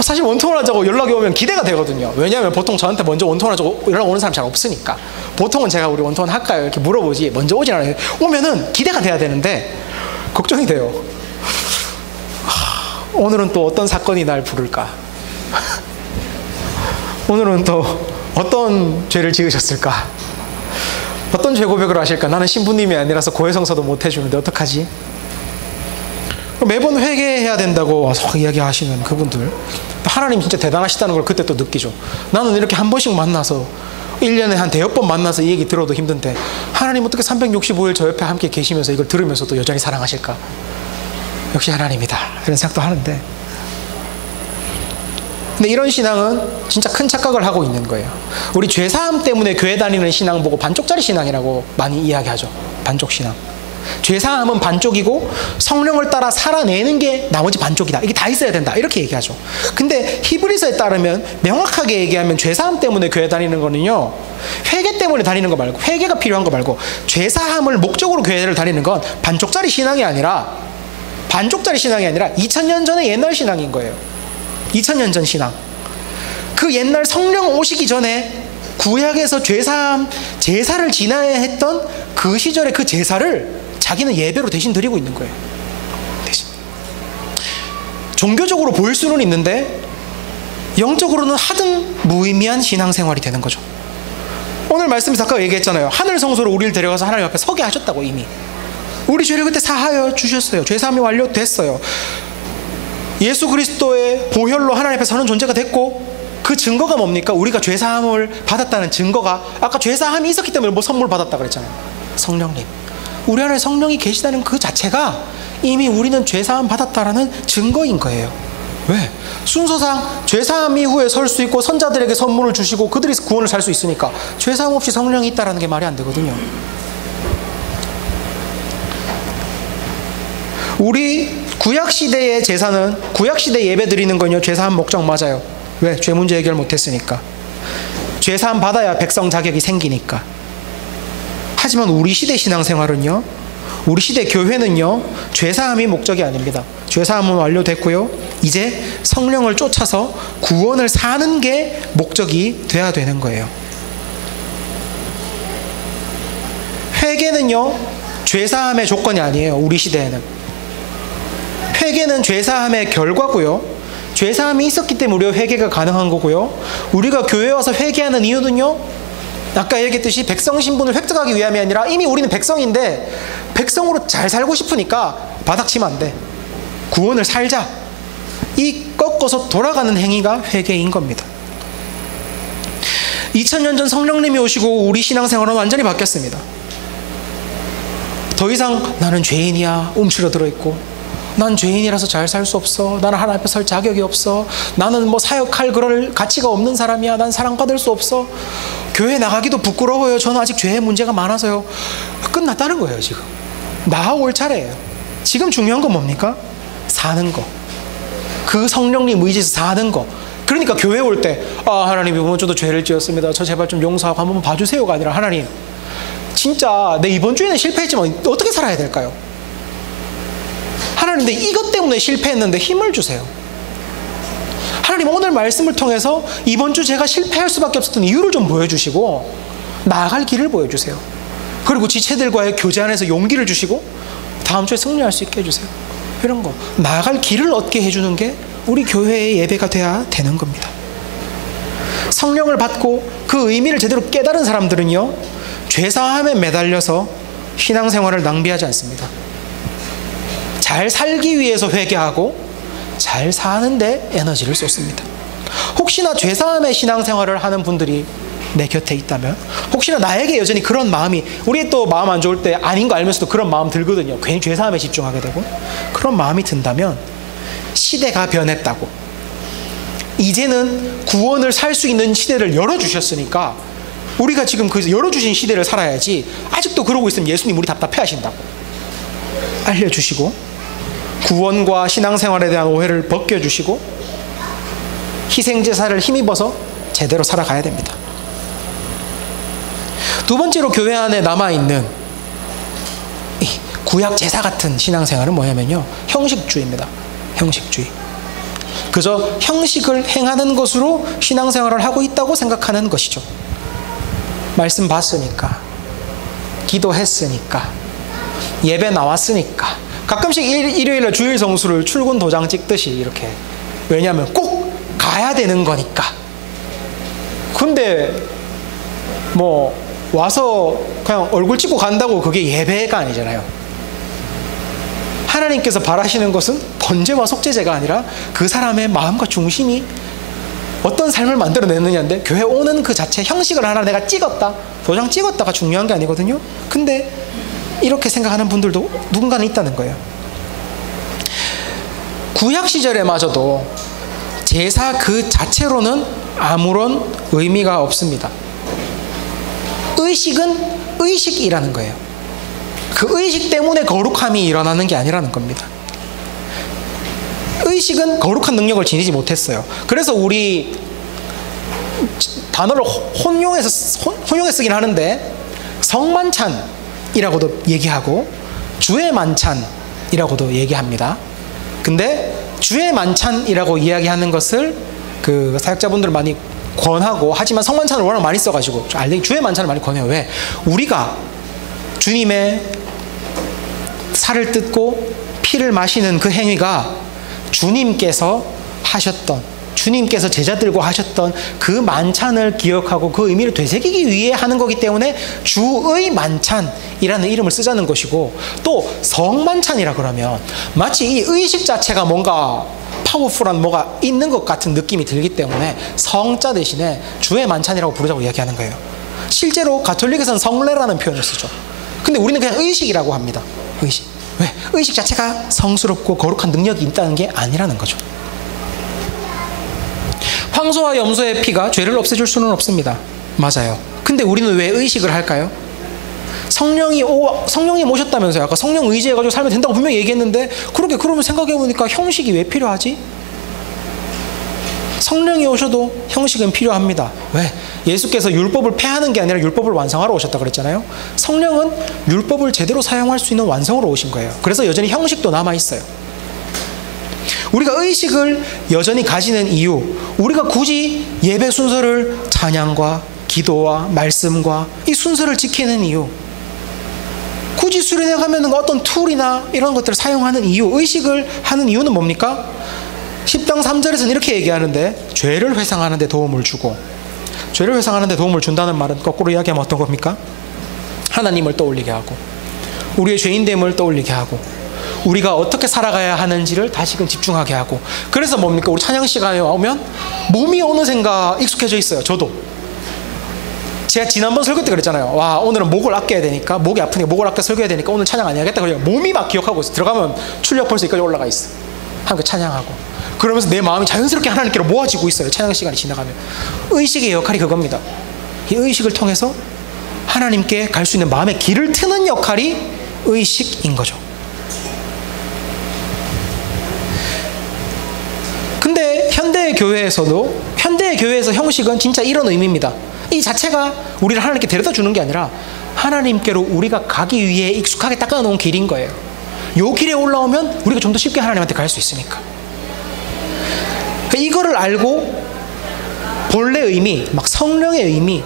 사실 원통을 하자고 연락이 오면 기대가 되거든요. 왜냐하면 보통 저한테 먼저 원통을 하자고 연락 오는 사람 잘 없으니까. 보통은 제가 우리 원통 할까요? 이렇게 물어보지 먼저 오진 않아요. 오면은 기대가 돼야 되는데 걱정이 돼요. 오늘은 또 어떤 사건이 날 부를까? 오늘은 또 어떤 죄를 지으셨을까? 어떤 죄 고백을 하실까? 나는 신부님이 아니라서 고해성사도 못 해주는데 어떡하지? 매번 회개해야 된다고 와서 이야기하시는 그분들, 하나님 진짜 대단하시다는 걸 그때 또 느끼죠. 나는 이렇게 한 번씩 만나서 1년에 한 대여 번 만나서 이 얘기 들어도 힘든데 하나님 어떻게 365일 저 옆에 함께 계시면서 이걸 들으면서도 여전히 사랑하실까? 역시 하나님이다, 이런 생각도 하는데, 근데 이런 신앙은 진짜 큰 착각을 하고 있는 거예요. 우리 죄사함 때문에 교회 다니는 신앙 보고 반쪽짜리 신앙이라고 많이 이야기하죠. 반쪽 신앙. 죄사함은 반쪽이고 성령을 따라 살아내는 게 나머지 반쪽이다. 이게 다 있어야 된다, 이렇게 얘기하죠. 근데 히브리서에 따르면 명확하게 얘기하면 죄사함 때문에 교회 다니는 거는요, 회개 때문에 다니는 거 말고, 회개가 필요한 거 말고 죄사함을 목적으로 교회를 다니는 건 반쪽짜리 신앙이 아니라 2000년 전의 옛날 신앙인 거예요. 2000년 전 신앙. 그 옛날 성령 오시기 전에 구약에서 죄사함 제사를 지나야 했던 그 시절의 그 제사를 자기는 예배로 대신 드리고 있는 거예요. 대신. 종교적으로 보일 수는 있는데 영적으로는 하등 무의미한 신앙생활이 되는 거죠. 오늘 말씀에서 아까 얘기했잖아요. 하늘 성소로 우리를 데려가서 하나님 앞에 서게 하셨다고. 이미 우리 죄를 그때 사하여 주셨어요. 죄사함이 완료됐어요. 예수 그리스도의 보혈로 하나님 앞에 서는 존재가 됐고, 그 증거가 뭡니까? 우리가 죄사함을 받았다는 증거가, 아까 죄사함이 있었기 때문에 뭐 선물 받았다 그랬잖아요. 성령님. 우리 안에 성령이 계시다는 그 자체가 이미 우리는 죄사함 받았다라는 증거인 거예요. 왜? 순서상 죄사함 이후에 설 수 있고 선자들에게 선물을 주시고 그들이 구원을 살 수 있으니까 죄사함 없이 성령이 있다라는 게 말이 안 되거든요. 우리 구약시대의 제사는, 구약시대 예배 드리는 건요, 죄사함 목적 맞아요. 왜? 죄 문제 해결 못했으니까. 죄사함 받아야 백성 자격이 생기니까. 하지만 우리 시대 신앙생활은요, 우리 시대 교회는요, 죄사함이 목적이 아닙니다. 죄사함은 완료됐고요, 이제 성령을 쫓아서 구원을 사는 게 목적이 돼야 되는 거예요. 회개는요, 죄사함의 조건이 아니에요. 우리 시대에는 회개는 죄사함의 결과고요, 죄사함이 있었기 때문에 우리가 회개가 가능한 거고요, 우리가 교회에 와서 회개하는 이유는요, 아까 얘기했듯이 백성 신분을 획득하기 위함이 아니라 이미 우리는 백성인데 백성으로 잘 살고 싶으니까 바닥치면 안 돼, 구원을 살자, 이 꺾어서 돌아가는 행위가 회개인 겁니다. 2000년 전 성령님이 오시고 우리 신앙생활은 완전히 바뀌었습니다. 더 이상 나는 죄인이야 움츠러들어 있고, 난 죄인이라서 잘 살 수 없어, 나는 하나님 앞에 설 자격이 없어, 나는 뭐 사역할 그럴 가치가 없는 사람이야, 난 사랑받을 수 없어, 교회 나가기도 부끄러워요, 저는 아직 죄의 문제가 많아서요. 끝났다는 거예요. 지금 나아올 차례예요. 지금 중요한 건 뭡니까? 사는 거. 그 성령님 의지에서 사는 거. 그러니까 교회 올 때 하나님 이번 주도 죄를 지었습니다, 저 제발 좀 용서하고 한번 봐주세요가 아니라, 하나님 진짜 내 이번 주에는 실패했지만 어떻게 살아야 될까요? 하나님, 근데 이것 때문에 실패했는데 힘을 주세요. 하나님, 오늘 말씀을 통해서 이번 주 제가 실패할 수밖에 없었던 이유를 좀 보여주시고 나아갈 길을 보여주세요. 그리고 지체들과의 교제 안에서 용기를 주시고 다음 주에 승리할 수 있게 해주세요. 이런 거 나아갈 길을 얻게 해주는 게 우리 교회의 예배가 돼야 되는 겁니다. 성령을 받고 그 의미를 제대로 깨달은 사람들은요, 죄사함에 매달려서 신앙생활을 낭비하지 않습니다. 잘 살기 위해서 회개하고 잘 사는데 에너지를 쏟습니다. 혹시나 죄사함의 신앙생활을 하는 분들이 내 곁에 있다면, 혹시나 나에게 여전히 그런 마음이, 우리 또 마음 안 좋을 때 아닌 거 알면서도 그런 마음 들거든요. 괜히 죄사함에 집중하게 되고. 그런 마음이 든다면 시대가 변했다고, 이제는 구원을 살 수 있는 시대를 열어주셨으니까 우리가 지금 그 열어주신 시대를 살아야지, 아직도 그러고 있으면 예수님 우리 답답해 하신다고 알려주시고, 구원과 신앙생활에 대한 오해를 벗겨주시고, 희생제사를 힘입어서 제대로 살아가야 됩니다. 두 번째로 교회 안에 남아있는 이 구약 제사 같은 신앙생활은 뭐냐면요, 형식주의입니다. 형식주의. 그저 형식을 행하는 것으로 신앙생활을 하고 있다고 생각하는 것이죠. 말씀 봤으니까, 기도했으니까, 예배 나왔으니까, 가끔씩 일요일에 주일 성수를 출근 도장 찍듯이 이렇게, 왜냐하면 꼭 가야 되는 거니까. 근데 뭐 와서 그냥 얼굴 찍고 간다고 그게 예배가 아니잖아요. 하나님께서 바라시는 것은 번제와 속죄제가 아니라 그 사람의 마음과 중심이 어떤 삶을 만들어내느냐인데, 교회 오는 그 자체 형식을 하나 내가 찍었다, 도장 찍었다가 중요한 게 아니거든요. 근데 이렇게 생각하는 분들도 누군가는 있다는 거예요. 구약 시절에마저도 제사 그 자체로는 아무런 의미가 없습니다. 의식은 의식이라는 거예요. 그 의식 때문에 거룩함이 일어나는 게 아니라는 겁니다. 의식은 거룩한 능력을 지니지 못했어요. 그래서 우리 단어를 혼용해서 쓰긴 하는데, 성만찬이라고도 얘기하고 주의 만찬이라고도 얘기합니다. 근데 주의 만찬이라고 이야기하는 것을 그 사역자분들 많이 권하고, 하지만 성만찬을 워낙 많이 써가지고 주의 만찬을 많이 권해요. 왜? 우리가 주님의 살을 뜯고 피를 마시는 그 행위가 주님께서 하셨던, 주님께서 제자들과 하셨던 그 만찬을 기억하고 그 의미를 되새기기 위해 하는 거기 때문에 주의 만찬이라는 이름을 쓰자는 것이고, 또 성만찬이라 그러면 마치 이 의식 자체가 뭔가 파워풀한 뭐가 있는 것 같은 느낌이 들기 때문에 성자 대신에 주의 만찬이라고 부르자고 이야기하는 거예요. 실제로 가톨릭에서는 성례라는 표현을 쓰죠. 근데 우리는 그냥 의식이라고 합니다. 의식. 왜? 의식 자체가 성스럽고 거룩한 능력이 있다는 게 아니라는 거죠. 황소와 염소의 피가 죄를 없애줄 수는 없습니다. 맞아요. 근데 우리는 왜 의식을 할까요? 성령이 오셨다면서요. 아까 성령 의지해가지고 살면 된다고 분명히 얘기했는데, 그러면 생각해보니까 형식이 왜 필요하지? 성령이 오셔도 형식은 필요합니다. 왜? 예수께서 율법을 폐하는 게 아니라 율법을 완성하러 오셨다 그랬잖아요. 성령은 율법을 제대로 사용할 수 있는 완성으로 오신 거예요. 그래서 여전히 형식도 남아있어요. 우리가 의식을 여전히 가지는 이유, 우리가 굳이 예배 순서를 찬양과 기도와 말씀과 이 순서를 지키는 이유, 굳이 수련회 가면 어떤 툴이나 이런 것들을 사용하는 이유, 의식을 하는 이유는 뭡니까? 10장 3절에서는 이렇게 얘기하는데, 죄를 회상하는 데 도움을 주고, 죄를 회상하는 데 도움을 준다는 말은 거꾸로 이야기하면 어떤 겁니까? 하나님을 떠올리게 하고, 우리의 죄인됨을 떠올리게 하고, 우리가 어떻게 살아가야 하는지를 다시금 집중하게 하고. 그래서 뭡니까? 우리 찬양 시간에 오면 몸이 어느샌가 익숙해져 있어요. 저도 제가 지난번 설교 때 그랬잖아요. 와, 오늘은 목을 아껴야 되니까, 목이 아프니까 목을 아껴 설교해야 되니까 오늘 찬양 안 해야겠다. 그냥 몸이 막 기억하고 있어. 들어가면 출력 벌써 여기까지 올라가 있어. 함께 찬양하고, 그러면서 내 마음이 자연스럽게 하나님께로 모아지고 있어요. 찬양 시간이 지나가면. 의식의 역할이 그겁니다. 이 의식을 통해서 하나님께 갈 수 있는 마음의 길을 트는 역할이 의식인 거죠. 근데 현대의 교회에서 형식은 진짜 이런 의미입니다. 이 자체가 우리를 하나님께 데려다 주는 게 아니라 하나님께로 우리가 가기 위해 익숙하게 닦아놓은 길인 거예요. 이 길에 올라오면 우리가 좀 더 쉽게 하나님한테 갈 수 있으니까. 이거를 알고 본래 의미, 막 성령의 의미,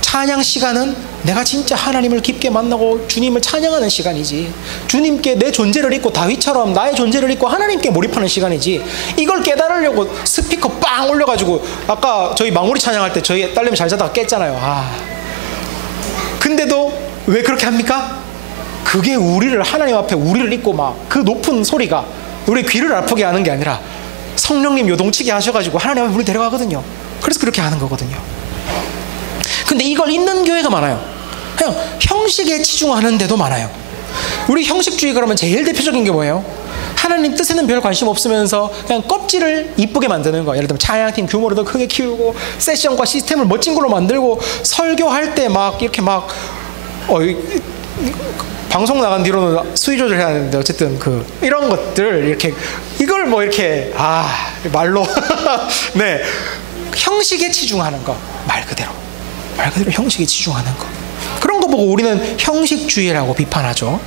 찬양 시간은 내가 진짜 하나님을 깊게 만나고 주님을 찬양하는 시간이지, 주님께 내 존재를 잊고 다윗처럼 나의 존재를 잊고 하나님께 몰입하는 시간이지, 이걸 깨달으려고 스피커 빵 올려가지고, 아까 저희 마무리 찬양할 때 저희 딸내미 잘 자다가 깼잖아요. 근데도 왜 그렇게 합니까? 그게 우리를, 하나님 앞에 우리를 잊고 막 그 높은 소리가 우리 귀를 아프게 하는 게 아니라 성령님 요동치게 하셔가지고 하나님 앞에 우리 데려가거든요. 그래서 그렇게 하는 거거든요. 근데 이걸 잊는 교회가 많아요. 그냥 형식에 치중하는 데도 많아요. 우리 형식주의 그러면 제일 대표적인 게 뭐예요? 하나님 뜻에는 별 관심 없으면서 그냥 껍질을 이쁘게 만드는 거예요. 예를 들면 찬양팀 규모를 더 크게 키우고, 세션과 시스템을 멋진 걸로 만들고, 설교할 때 막 이렇게 막 방송 나간 뒤로는 수위 조절해야 하는데 어쨌든 이런 것들 이렇게 이걸 뭐 이렇게 말로 네 형식에 치중하는 거 말 그대로 형식에 치중하는 거 그런 거 보고 우리는 형식주의라고 비판하죠.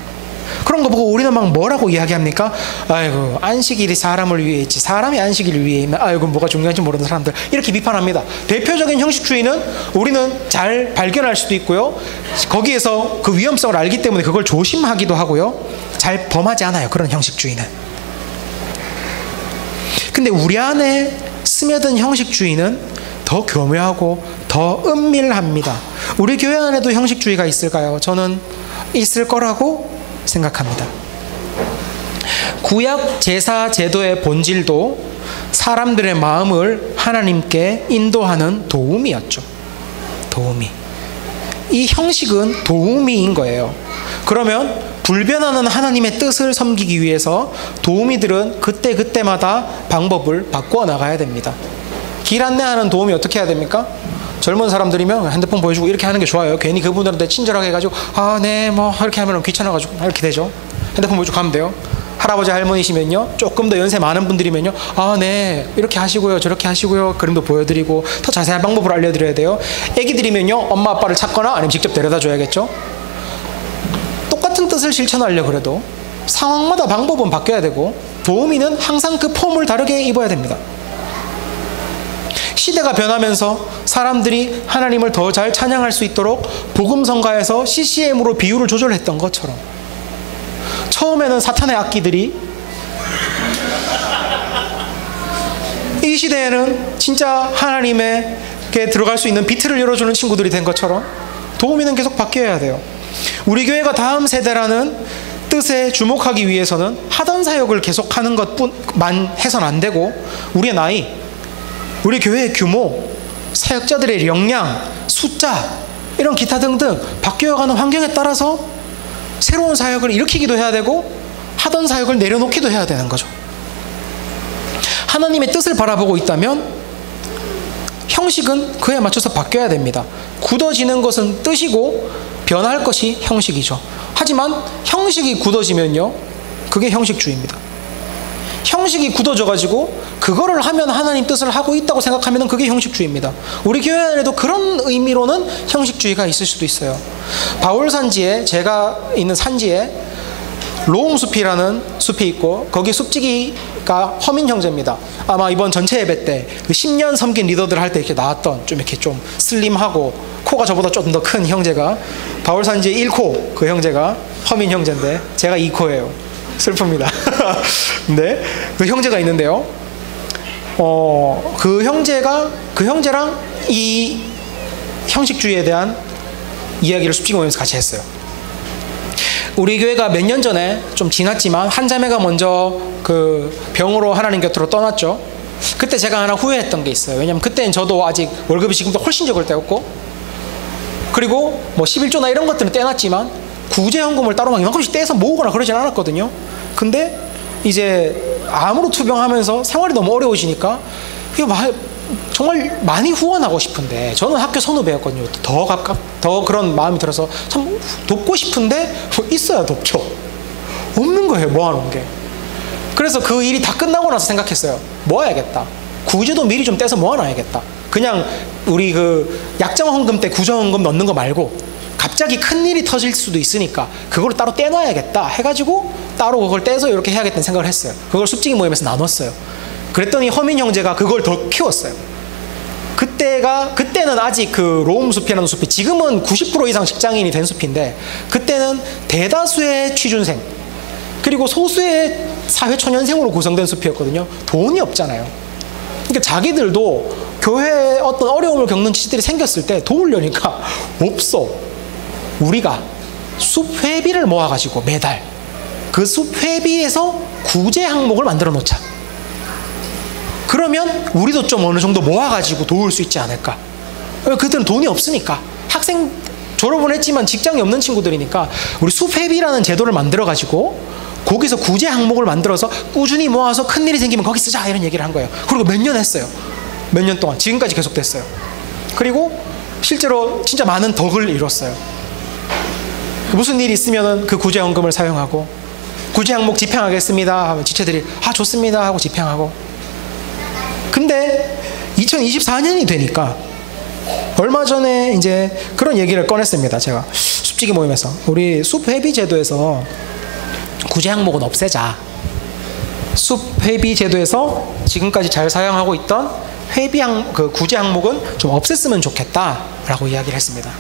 그런 거 보고 우리는 막 뭐라고 이야기합니까? 아이고 안식일이 사람을 위해 있지 사람이 안식일을 위해 있나? 아이고 뭐가 중요한지 모르는 사람들 이렇게 비판합니다. 대표적인 형식주의는 우리는 잘 발견할 수도 있고요. 거기에서 그 위험성을 알기 때문에 그걸 조심하기도 하고요. 잘 범하지 않아요. 그런 형식주의는. 근데 우리 안에 스며든 형식주의는 더 교묘하고 더 은밀합니다. 우리 교회 안에도 형식주의가 있을까요? 저는 있을 거라고 생각합니다. 구약 제사 제도의 본질도 사람들의 마음을 하나님께 인도하는 도우미였죠. 도우미. 이 형식은 도우미인 거예요. 그러면 불변하는 하나님의 뜻을 섬기기 위해서 도우미들은 그때그때마다 방법을 바꾸어 나가야 됩니다. 길 안내하는 도우미 어떻게 해야 됩니까? 젊은 사람들이면 핸드폰 보여주고 이렇게 하는 게 좋아요. 괜히 그분들한테 친절하게 해가지고 네 뭐 이렇게 하면 귀찮아가지고 이렇게 되죠. 핸드폰 보여주고 가면 돼요. 할아버지 할머니시면요 조금 더 연세 많은 분들이면요 네 이렇게 하시고요 저렇게 하시고요 그림도 보여드리고 더 자세한 방법을 알려드려야 돼요. 애기들이면요 엄마 아빠를 찾거나 아니면 직접 데려다 줘야겠죠. 똑같은 뜻을 실천하려고 그래도 상황마다 방법은 바뀌어야 되고 도우미는 항상 그 폼을 다르게 입어야 됩니다. 시대가 변하면서 사람들이 하나님을 더 잘 찬양할 수 있도록 복음성가에서 CCM으로 비율을 조절했던 것처럼 처음에는 사탄의 악기들이 이 시대에는 진짜 하나님에게 들어갈 수 있는 비트를 열어주는 친구들이 된 것처럼 도우미는 계속 바뀌어야 돼요. 우리 교회가 다음 세대라는 뜻에 주목하기 위해서는 하던 사역을 계속하는 것뿐만 해서는 안 되고 우리의 나이, 우리 교회의 규모, 사역자들의 역량, 숫자 이런 기타 등등 바뀌어가는 환경에 따라서 새로운 사역을 일으키기도 해야 되고 하던 사역을 내려놓기도 해야 되는 거죠. 하나님의 뜻을 바라보고 있다면 형식은 그에 맞춰서 바뀌어야 됩니다. 굳어지는 것은 뜻이고 변할 것이 형식이죠. 하지만 형식이 굳어지면요 그게 형식주의입니다. 형식이 굳어져가지고 그거를 하면 하나님 뜻을 하고 있다고 생각하면 그게 형식주의입니다. 우리 교회 안에도 그런 의미로는 형식주의가 있을 수도 있어요. 바울산지에 제가 있는 산지에 로움숲이라는 숲이 있고 거기 숲지기가 허민 형제입니다. 아마 이번 전체 예배 때 그 10년 섬긴 리더들 할 때 이렇게 나왔던 좀 이렇게 좀 슬림하고 코가 저보다 조금 더 큰 형제가 바울산지의 1코 그 형제가 허민 형제인데 제가 2코예요. 슬픕니다. 네, 그 형제가 있는데요. 그 형제랑 이 형식주의에 대한 이야기를 숲지기 모임에서 같이 했어요. 우리 교회가 몇 년 전에 좀 지났지만 한 자매가 먼저 그 병으로 하나님 곁으로 떠났죠. 그때 제가 하나 후회했던 게 있어요. 왜냐면 그때는 저도 아직 월급이 지금보다 훨씬 적을 때였고 그리고 뭐 11조나 이런 것들은 떼놨지만 구제연금을 따로 막 이만큼씩 떼서 모으거나 그러진 않았거든요. 근데 이제 암으로 투병하면서 생활이 너무 어려워지니까 정말 많이 후원하고 싶은데 저는 학교 선후배였거든요. 더 그런 마음이 들어서 참 돕고 싶은데 뭐 있어야 돕죠. 없는 거예요. 모아놓은 게. 그래서 그 일이 다 끝나고 나서 생각했어요. 모아야겠다. 구제도 미리 좀 떼서 모아놔야겠다. 그냥 우리 그 약정헌금 때 구정헌금 넣는 거 말고 갑자기 큰일이 터질 수도 있으니까 그걸 따로 떼놔야겠다 해가지고 따로 그걸 떼서 이렇게 해야겠다는 생각을 했어요. 그걸 숲지기 모임에서 나눴어요. 그랬더니 허민 형제가 그걸 더 키웠어요. 그때는 아직 그 로움숲이라는 숲이 지금은 90% 이상 직장인이 된 숲인데 그때는 대다수의 취준생 그리고 소수의 사회초년생으로 구성된 숲이었거든요. 돈이 없잖아요. 그러니까 자기들도 교회에 어떤 어려움을 겪는 지치들이 생겼을 때 도우려니까 없어. 우리가 숲 회비를 모아가지고 매달 그 숲 회비에서 구제 항목을 만들어 놓자. 그러면 우리도 좀 어느 정도 모아가지고 도울 수 있지 않을까. 그들은 돈이 없으니까 학생 졸업은 했지만 직장이 없는 친구들이니까 우리 숲 회비라는 제도를 만들어가지고 거기서 구제 항목을 만들어서 꾸준히 모아서 큰일이 생기면 거기 쓰자 이런 얘기를 한 거예요. 그리고 몇 년 했어요. 몇 년 동안 지금까지 계속됐어요. 그리고 실제로 진짜 많은 덕을 이뤘어요. 무슨 일이 있으면 그 구제헌금을 사용하고, 구제 항목 집행하겠습니다 하면 지체들이 좋습니다 하고 집행하고. 근데 2024년이 되니까 얼마 전에 이제 그런 얘기를 꺼냈습니다. 제가 숲지기 모임에서 우리 숲회비 제도에서 구제 항목은 없애자. 숲회비 제도에서 지금까지 잘 사용하고 있던 그 구제 항목은 좀 없앴으면 좋겠다라고 이야기를 했습니다.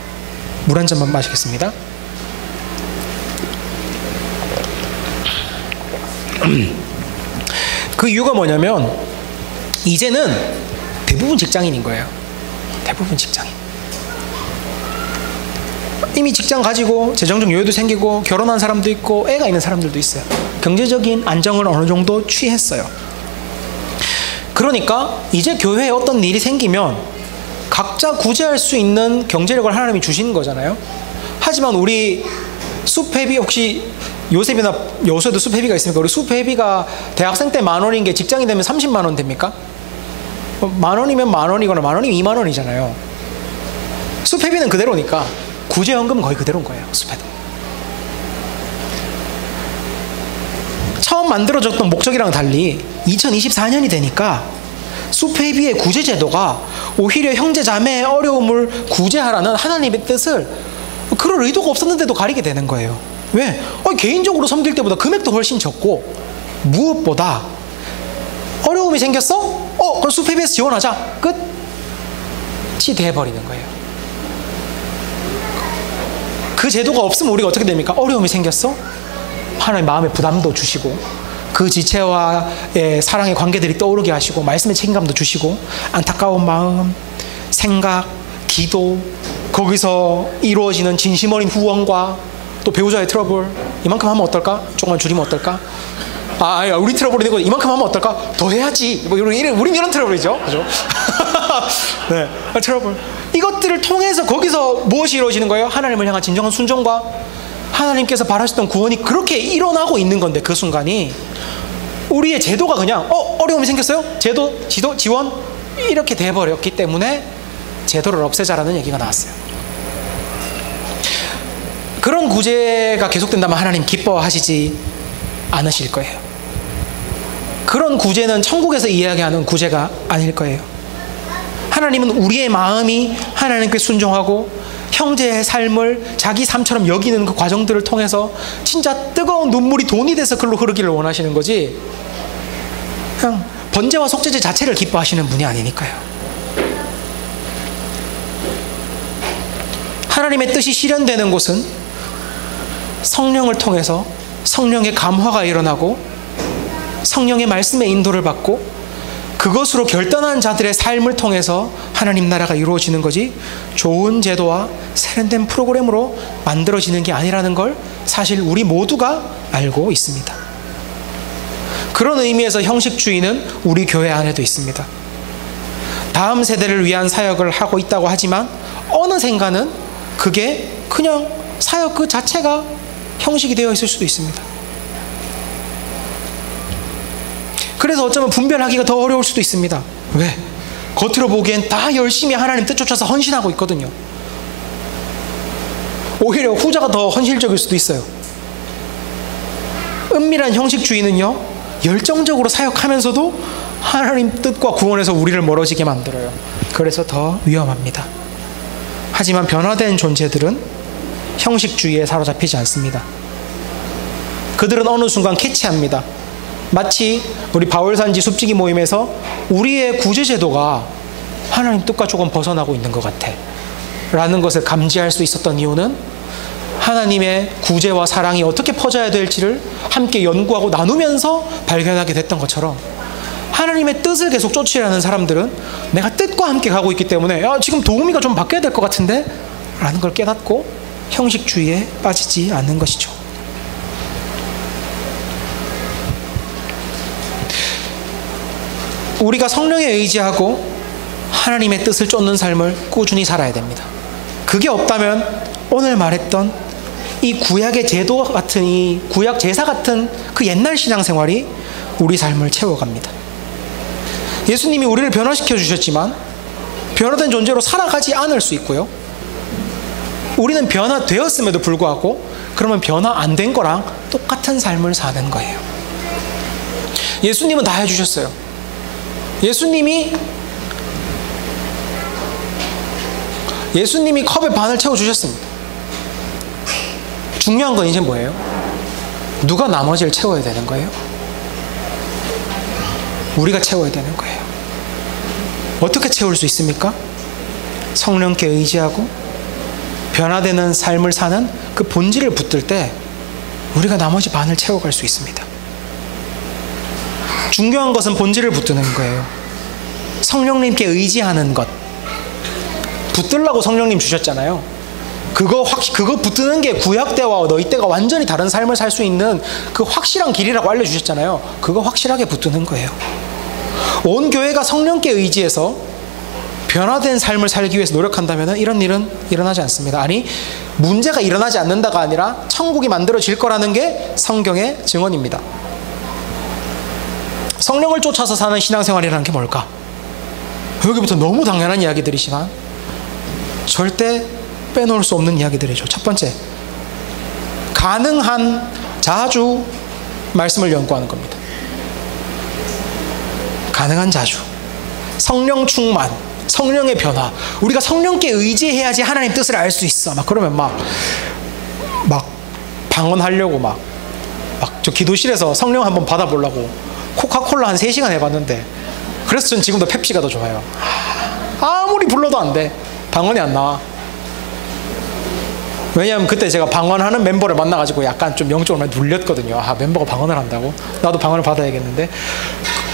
물 한 잔만 마시겠습니다. 그 이유가 뭐냐면 이제는 대부분 직장인인 거예요. 대부분 직장인. 이미 직장 가지고 재정적 여유도 생기고 결혼한 사람도 있고 애가 있는 사람들도 있어요. 경제적인 안정을 어느 정도 취했어요. 그러니까 이제 교회에 어떤 일이 생기면 각자 구제할 수 있는 경제력을 하나님이 주시는 거잖아요. 하지만 우리 숲회비, 혹시 요셉이나 여수에도 숲회비가 있습니까? 우리 숲회비가 대학생 때 10,000원인 게 직장이 되면 30만 원 됩니까? 10,000원이면 10,000원이거나 10,000원이면 20,000원이잖아요. 숲회비는 그대로니까 구제연금은 거의 그대로인 거예요. 숲회도. 처음 만들어졌던 목적이랑 달리 2024년이 되니까 숲회비의 구제제도가 오히려 형제자매의 어려움을 구제하라는 하나님의 뜻을 그럴 의도가 없었는데도 가리게 되는 거예요. 왜? 개인적으로 섬길 때보다 금액도 훨씬 적고, 무엇보다 어려움이 생겼어? 그럼 숲회비에서 지원하자. 끝이 돼버리는 거예요. 그 제도가 없으면 우리가 어떻게 됩니까? 어려움이 생겼어? 하나님 마음의 부담도 주시고, 그 지체와의 사랑의 관계들이 떠오르게 하시고, 말씀의 책임감도 주시고, 안타까운 마음, 생각, 기도, 거기서 이루어지는 진심 어린 후원과 또 배우자의 트러블, 이만큼 하면 어떨까? 조금만 줄이면 어떨까? 우리 트러블이 이거 이만큼 하면 어떨까? 더 해야지. 우린 이런 트러블이죠. 그죠? 네, 트러블. 이것들을 통해서 거기서 무엇이 이루어지는 거예요? 하나님을 향한 진정한 순종과 하나님께서 바라셨던 구원이 그렇게 일어나고 있는 건데, 그 순간이 우리의 제도가 그냥 어려움이 생겼어요? 제도, 지원? 이렇게 돼버렸기 때문에 제도를 없애자라는 얘기가 나왔어요. 그런 구제가 계속된다면 하나님 기뻐하시지 않으실 거예요. 그런 구제는 천국에서 이야기하는 구제가 아닐 거예요. 하나님은 우리의 마음이 하나님께 순종하고 형제의 삶을 자기 삶처럼 여기는 그 과정들을 통해서 진짜 뜨거운 눈물이 돈이 돼서 글로 흐르기를 원하시는 거지, 그냥 번제와 속죄제 자체를 기뻐하시는 분이 아니니까요. 하나님의 뜻이 실현되는 곳은 성령을 통해서 성령의 감화가 일어나고 성령의 말씀의 인도를 받고 그것으로 결단한 자들의 삶을 통해서 하나님 나라가 이루어지는 거지, 좋은 제도와 세련된 프로그램으로 만들어지는 게 아니라는 걸 사실 우리 모두가 알고 있습니다. 그런 의미에서 형식주의는 우리 교회 안에도 있습니다. 다음 세대를 위한 사역을 하고 있다고 하지만 어느샌가는 그게 그냥 사역 그 자체가 형식이 되어 있을 수도 있습니다. 그래서 어쩌면 분별하기가 더 어려울 수도 있습니다. 왜? 겉으로 보기엔 다 열심히 하나님 뜻 쫓아서 헌신하고 있거든요. 오히려 후자가 더 헌실적일 수도 있어요. 은밀한 형식주의는요, 열정적으로 사역하면서도 하나님 뜻과 구원에서 우리를 멀어지게 만들어요. 그래서 더 위험합니다. 하지만 변화된 존재들은 형식주의에 사로잡히지 않습니다. 그들은 어느 순간 캐치합니다. 마치 우리 바울산지 숲지기 모임에서 우리의 구제제도가 하나님 뜻과 조금 벗어나고 있는 것 같아 라는 것을 감지할 수 있었던 이유는 하나님의 구제와 사랑이 어떻게 퍼져야 될지를 함께 연구하고 나누면서 발견하게 됐던 것처럼, 하나님의 뜻을 계속 쫓으려는 사람들은 내가 뜻과 함께 가고 있기 때문에 지금 도우미가 좀 바뀌어야 될 것 같은데 라는 걸 깨닫고 형식주의에 빠지지 않는 것이죠. 우리가 성령에 의지하고 하나님의 뜻을 쫓는 삶을 꾸준히 살아야 됩니다. 그게 없다면 오늘 말했던 이 구약의 제도 같은, 이 구약 제사 같은 그 옛날 신앙생활이 우리 삶을 채워갑니다. 예수님이 우리를 변화시켜 주셨지만 변화된 존재로 살아가지 않을 수 있고요, 우리는 변화되었음에도 불구하고 그러면 변화 안 된 거랑 똑같은 삶을 사는 거예요. 예수님은 다 해주셨어요. 예수님이 컵의 반을 채워주셨습니다. 중요한 건 이제 뭐예요? 누가 나머지를 채워야 되는 거예요? 우리가 채워야 되는 거예요. 어떻게 채울 수 있습니까? 성령께 의지하고 변화되는 삶을 사는 그 본질을 붙들 때 우리가 나머지 반을 채워갈 수 있습니다. 중요한 것은 본질을 붙드는 거예요. 성령님께 의지하는 것. 붙들라고 성령님 주셨잖아요. 그거 붙드는 게 구약 때와 너희 때가 완전히 다른 삶을 살 수 있는 그 확실한 길이라고 알려주셨잖아요. 그거 확실하게 붙드는 거예요. 온 교회가 성령께 의지해서 변화된 삶을 살기 위해서 노력한다면 이런 일은 일어나지 않습니다. 아니, 문제가 일어나지 않는다가 아니라 천국이 만들어질 거라는 게 성경의 증언입니다. 성령을 쫓아서 사는 신앙생활이라는 게 뭘까? 여기부터 너무 당연한 이야기들이지만 절대 빼놓을 수 없는 이야기들이죠. 첫 번째, 가능한 자주 말씀을 연구하는 겁니다. 가능한 자주, 성령 충만, 성령의 변화. 우리가 성령께 의지해야지 하나님 뜻을 알 수 있어. 그러면 막 방언하려고 저 기도실에서 성령 한번 받아보려고 코카콜라 한 3시간 해봤는데, 그래서 전 지금도 펩시가 더 좋아요. 아무리 불러도 안 돼. 방언이 안 나와. 왜냐하면 그때 제가 방언하는 멤버를 만나가지고 약간 좀 영적으로 많이 눌렸거든요. 멤버가 방언을 한다고? 나도 방언을 받아야겠는데.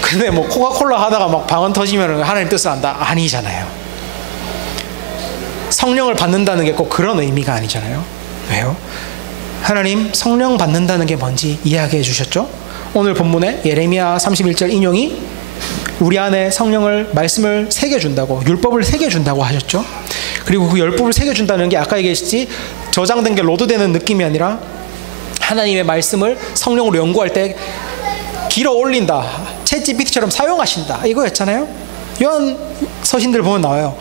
근데 코카콜라 하다가 방언 터지면 하나님 뜻을 안다? 아니잖아요. 성령을 받는다는 게 꼭 그런 의미가 아니잖아요. 왜요? 하나님 성령 받는다는 게 뭔지 이야기해 주셨죠? 오늘 본문에 예레미야 31절 인용이 우리 안에 성령을, 말씀을 새겨준다고, 율법을 새겨준다고 하셨죠? 그리고 그 율법을 새겨준다는 게 아까 얘기했지, 저장된 게 로드되는 느낌이 아니라 하나님의 말씀을 성령으로 연구할 때 길어 올린다, 챗GPT처럼 사용하신다, 이거였잖아요. 요한 서신들 보면 나와요.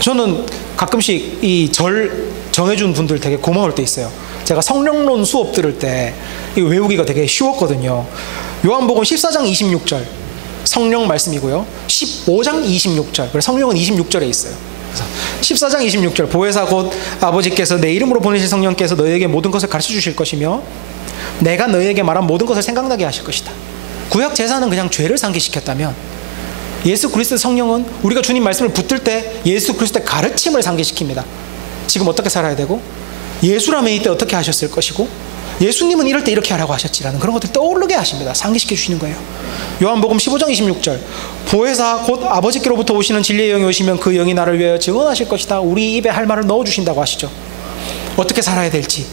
저는 가끔씩 이 절 정해준 분들 되게 고마울 때 있어요. 제가 성령론 수업 들을 때 이거 외우기가 되게 쉬웠거든요. 요한복음 14장 26절 성령 말씀이고요, 15장 26절, 그래서 성령은 26절에 있어요. 그래서 14장 26절 보혜사 곧 아버지께서 내 이름으로 보내실 성령께서 너희에게 모든 것을 가르쳐 주실 것이며 내가 너희에게 말한 모든 것을 생각나게 하실 것이다. 구약 제사는 그냥 죄를 상기시켰다면 예수 그리스도의 성령은 우리가 주님 말씀을 붙들 때 예수 그리스도의 가르침을 상기시킵니다. 지금 어떻게 살아야 되고, 예수라면 이때 어떻게 하셨을 것이고, 예수님은 이럴 때 이렇게 하라고 하셨지라는 그런 것들 떠오르게 하십니다. 상기시켜 주시는 거예요. 요한복음 15장 26절 보혜사 곧 아버지께로부터 오시는 진리의 영이 오시면 그 영이 나를 위하여 증언하실 것이다. 우리 입에 할 말을 넣어주신다고 하시죠. 어떻게 살아야 될지,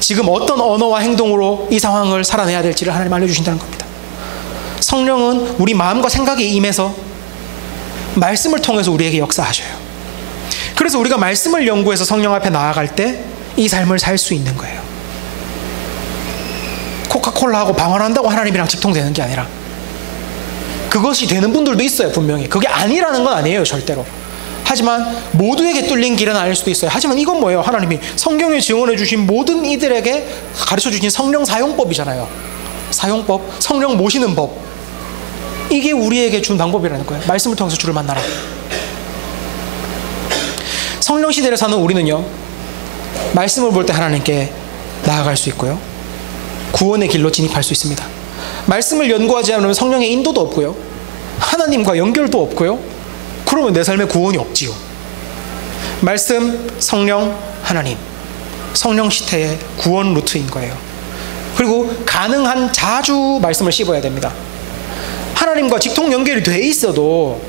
지금 어떤 언어와 행동으로 이 상황을 살아내야 될지를 하나님 알려주신다는 겁니다. 성령은 우리 마음과 생각에 임해서 말씀을 통해서 우리에게 역사하셔요. 그래서 우리가 말씀을 연구해서 성령 앞에 나아갈 때 이 삶을 살 수 있는 거예요. 코카콜라하고 방언한다고 하나님이랑 직통되는 게 아니라, 그것이 되는 분들도 있어요. 분명히 그게 아니라는 건 아니에요, 절대로. 하지만 모두에게 뚫린 길은 아닐 수도 있어요. 하지만 이건 뭐예요? 하나님이 성경에 증언해 주신 모든 이들에게 가르쳐 주신 성령 사용법이잖아요. 사용법, 성령 모시는 법, 이게 우리에게 준 방법이라는 거예요. 말씀을 통해서 주를 만나라. 성령 시대를 사는 우리는요, 말씀을 볼 때 하나님께 나아갈 수 있고요, 구원의 길로 진입할 수 있습니다. 말씀을 연구하지 않으면 성령의 인도도 없고요, 하나님과 연결도 없고요, 그러면 내 삶에 구원이 없지요. 말씀, 성령, 하나님, 성령 시대의 구원 루트인 거예요. 그리고 가능한 자주 말씀을 씹어야 됩니다. 하나님과 직통 연결이 돼 있어도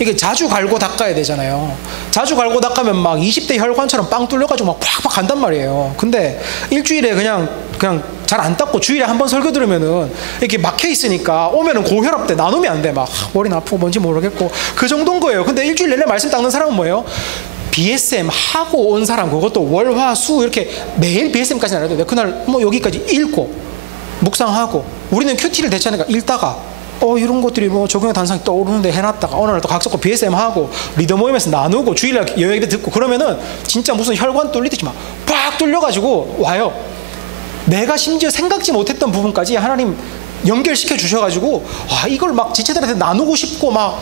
이게 자주 갈고 닦아야 되잖아요. 자주 갈고 닦으면 20대 혈관처럼 빵 뚫려가지고 팍팍 간단 말이에요. 근데 일주일에 그냥 잘 안 닦고 주일에 한 번 설교 들으면은 이렇게 막혀 있으니까 오면은 고혈압 때 나누면 안 돼. 머리는 아프고 뭔지 모르겠고 그 정도인 거예요. 근데 일주일 내내 말씀 닦는 사람은 뭐예요? BSM 하고 온 사람, 그것도 월, 화, 수 이렇게 매일 BSM까지는 안 해도 돼. 그날 여기까지 읽고 묵상하고, 우리는 큐티를 대체하니까 읽다가 이런 것들이 뭐 적용의 단상이 떠오르는데 해놨다가 어느 날 또 각자 거 BSM 하고 리더 모임에서 나누고 주일날 여행도 듣고 그러면은 진짜 무슨 혈관 뚫리듯이 막 빡 뚫려가지고 와요. 내가 심지어 생각지 못했던 부분까지 하나님 연결시켜 주셔가지고 이걸 막 지체들한테 나누고 싶고 막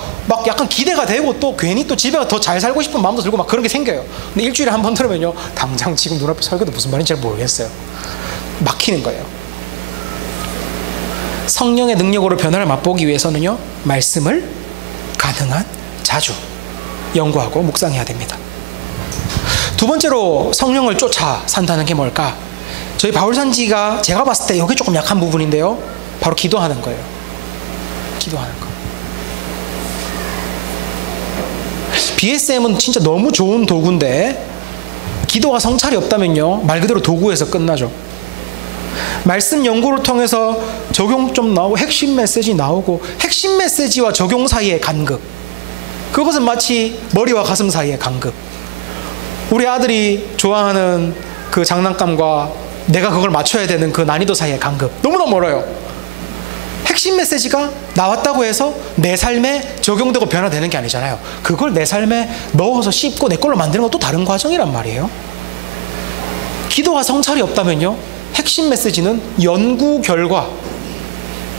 약간 기대가 되고 또 괜히 또 집에 더 잘 살고 싶은 마음도 들고 막 그런 게 생겨요. 근데 일주일에 한 번 들으면요 당장 지금 눈앞에 설교도 무슨 말인지 잘 모르겠어요. 막히는 거예요. 성령의 능력으로 변화를 맛보기 위해서는요 말씀을 가능한 자주 연구하고 묵상해야 됩니다. 두 번째로 성령을 쫓아 산다는 게 뭘까? 저희 바울산지가 제가 봤을 때 여기 조금 약한 부분인데요, 바로 기도하는 거예요. 기도하는 거. BSM은 진짜 너무 좋은 도구인데 기도가 성찰이 없다면요 말 그대로 도구에서 끝나죠. 말씀 연구를 통해서 적용 좀 나오고 핵심 메시지 나오고 핵심 메시지와 적용 사이의 간극, 그것은 마치 머리와 가슴 사이의 간극. 우리 아들이 좋아하는 그 장난감과 내가 그걸 맞춰야 되는 그 난이도 사이의 간극, 너무나 멀어요. 핵심 메시지가 나왔다고 해서 내 삶에 적용되고 변화되는 게 아니잖아요. 그걸 내 삶에 넣어서 씹고 내 걸로 만드는 것도 다른 과정이란 말이에요. 기도와 성찰이 없다면요 핵심 메시지는 연구 결과,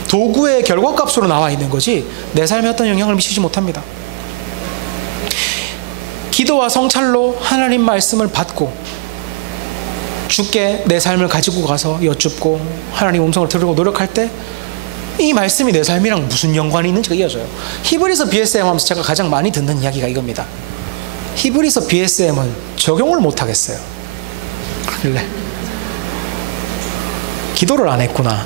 도구의 결과값으로 나와 있는 거지 내 삶에 어떤 영향을 미치지 못합니다. 기도와 성찰로 하나님 말씀을 받고 주께 내 삶을 가지고 가서 여쭙고 하나님 음성을 들으려고 노력할 때 이 말씀이 내 삶이랑 무슨 연관이 있는지가 이어져요. 히브리서 BSM 하면서 제가 가장 많이 듣는 이야기가 이겁니다. 히브리서 BSM은 적용을 못 하겠어요. 그래, 기도를 안 했구나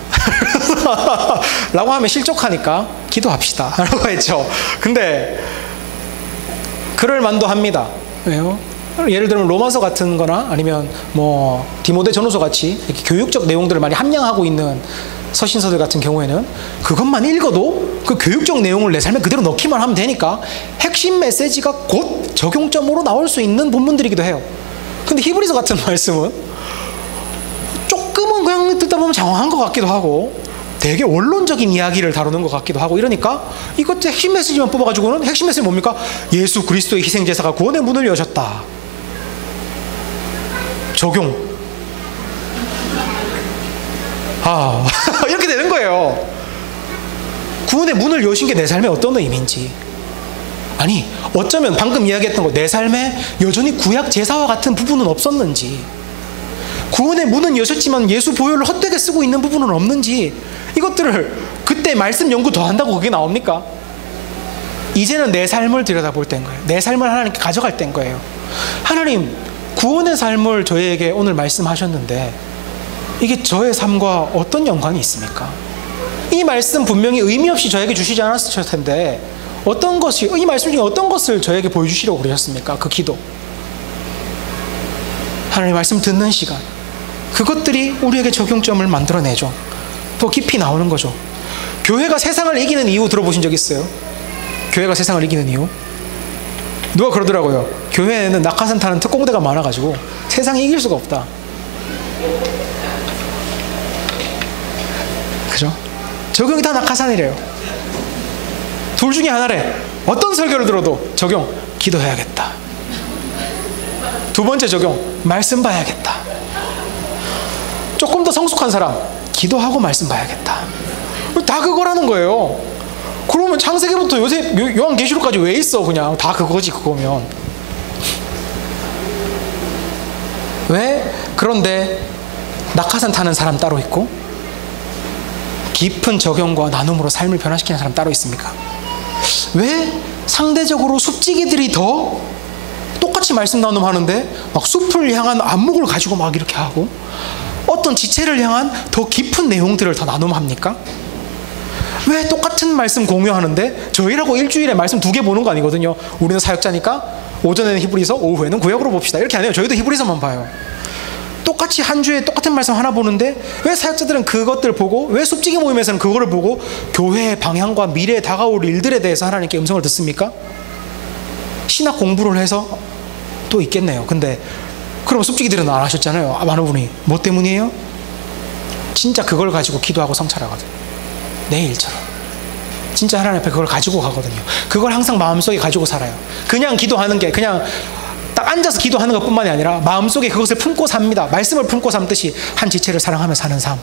라고 하면 실족하니까 기도합시다 라고 했죠. 근데 그럴 만도 합니다. 왜요? 예를 들면 로마서 같은 거나 아니면 뭐 디모데 전후서 같이 이렇게 교육적 내용들을 많이 함량하고 있는 서신서들 같은 경우에는 그것만 읽어도 그 교육적 내용을 내 삶에 그대로 넣기만 하면 되니까 핵심 메시지가 곧 적용점으로 나올 수 있는 본문들이기도 해요. 근데 히브리서 같은 말씀은 조금은 그냥 듣다 보면 장황한 것 같기도 하고 되게 원론적인 이야기를 다루는 것 같기도 하고 이러니까 이것 핵심 메시지만 뽑아가지고는 핵심 메시지 뭡니까? 예수 그리스도의 희생제사가 구원의 문을 여셨다. 적용. 이렇게 되는 거예요. 구원의 문을 여신 게 내 삶에 어떤 의미인지, 아니 어쩌면 방금 이야기했던 거 내 삶에 여전히 구약 제사와 같은 부분은 없었는지, 구원의 문은 여셨지만 예수 보혈을 헛되게 쓰고 있는 부분은 없는지, 이것들을 그때 말씀 연구 더 한다고 그게 나옵니까? 이제는 내 삶을 들여다볼 때인 거예요. 내 삶을 하나님께 가져갈 때인 거예요. 하나님 구원의 삶을 저희에게 오늘 말씀하셨는데 이게 저의 삶과 어떤 연관이 있습니까? 이 말씀 분명히 의미 없이 저에게 주시지 않았을 텐데 어떤 것이, 이 말씀 중에 어떤 것을 저에게 보여주시려고 그러셨습니까? 그 기도, 하나님 말씀 듣는 시간, 그것들이 우리에게 적용점을 만들어내죠. 더 깊이 나오는 거죠. 교회가 세상을 이기는 이유 들어보신 적 있어요? 교회가 세상을 이기는 이유? 누가 그러더라고요. 교회에는 낙하산 타는 특공대가 많아가지고 세상이 이길 수가 없다. 그죠? 적용이 다 낙하산이래요. 둘 중에 하나래. 어떤 설교를 들어도 적용, 기도해야겠다. 두 번째 적용, 말씀 봐야겠다. 조금 더 성숙한 사람, 기도하고 말씀 봐야겠다. 다 그거라는 거예요. 그러면 창세기부터 요새 요한계시록까지 왜 있어? 그냥 다 그거지. 그거면 왜? 그런데 낙하산 타는 사람 따로 있고 깊은 적용과 나눔으로 삶을 변화시키는 사람 따로 있습니까? 왜 상대적으로 숲지기들이 더 똑같이 말씀 나눔하는데 막 숲을 향한 안목을 가지고 막 이렇게 하고 어떤 지체를 향한 더 깊은 내용들을 더 나눔합니까? 왜 똑같은 말씀 공유하는데 저희라고 일주일에 말씀 2개 보는 거 아니거든요. 우리는 사역자니까 오전에는 히브리서, 오후에는 구약으로 봅시다. 이렇게 안 해요. 저희도 히브리서만 봐요. 똑같이 한 주에 똑같은 말씀 하나 보는데 왜 사역자들은 그것들 보고, 왜 숲지기 모임에서는 그거를 보고 교회의 방향과 미래에 다가올 일들에 대해서 하나님께 음성을 듣습니까? 신학 공부를 해서 또 있겠네요. 근데 그럼 숲지기들은 안 하셨잖아요. 많은 분이. 뭐 때문이에요? 진짜 그걸 가지고 기도하고 성찰하거든. 내 일처럼. 진짜 하나님 앞에 그걸 가지고 가거든요. 그걸 항상 마음속에 가지고 살아요. 그냥 기도하는 게 그냥 딱 앉아서 기도하는 것뿐만이 아니라 마음속에 그것을 품고 삽니다. 말씀을 품고 삼듯이 한 지체를 사랑하며 사는 삶,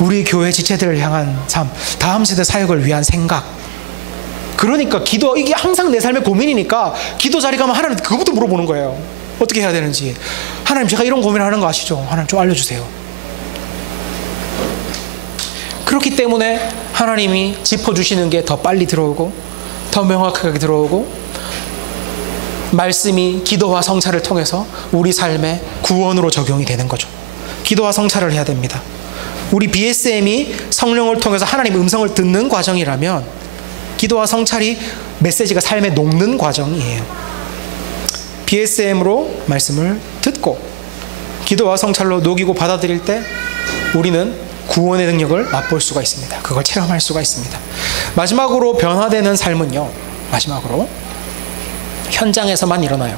우리 교회 지체들을 향한 삶, 다음 세대 사역을 위한 생각. 그러니까 기도, 이게 항상 내 삶의 고민이니까 기도 자리 가면 하나님 그것부터 물어보는 거예요. 어떻게 해야 되는지. 하나님, 제가 이런 고민을 하는 거 아시죠? 하나님 좀 알려주세요. 그렇기 때문에 하나님이 짚어주시는 게 더 빨리 들어오고 더 명확하게 들어오고, 말씀이 기도와 성찰을 통해서 우리 삶의 구원으로 적용이 되는 거죠. 기도와 성찰을 해야 됩니다. 우리 BSM이 성령을 통해서 하나님의 음성을 듣는 과정이라면 기도와 성찰이 메시지가 삶에 녹는 과정이에요. BSM으로 말씀을 듣고 기도와 성찰로 녹이고 받아들일 때 우리는 구원의 능력을 맛볼 수가 있습니다. 그걸 체험할 수가 있습니다. 마지막으로 변화되는 삶은요, 마지막으로 현장에서만 일어나요.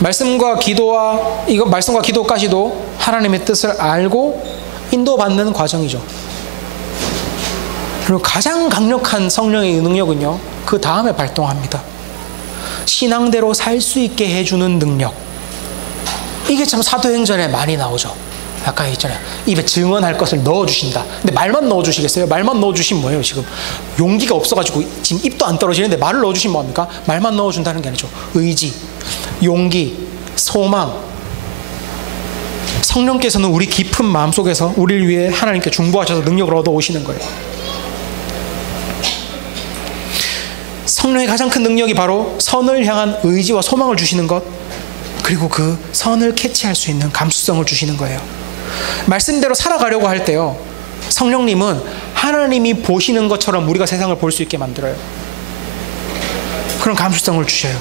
말씀과 기도까지도 하나님의 뜻을 알고 인도받는 과정이죠. 그리고 가장 강력한 성령의 능력은요, 그 다음에 발동합니다. 신앙대로 살 수 있게 해주는 능력. 이게 참 사도행전에 많이 나오죠. 아까 있잖아요. 입에 증언할 것을 넣어주신다. 근데 말만 넣어주시겠어요? 말만 넣어주시면 뭐예요? 지금 용기가 없어가지고 지금 입도 안 떨어지는데 말을 넣어주시면 뭐합니까? 말만 넣어준다는 게 아니죠. 의지, 용기, 소망. 성령께서는 우리 깊은 마음속에서 우리를 위해 하나님께 중보하셔서 능력을 얻어오시는 거예요. 성령의 가장 큰 능력이 바로 선을 향한 의지와 소망을 주시는 것, 그리고 그 선을 캐치할 수 있는 감수성을 주시는 거예요. 말씀대로 살아가려고 할 때요, 성령님은 하나님이 보시는 것처럼 우리가 세상을 볼 수 있게 만들어요. 그런 감수성을 주셔요.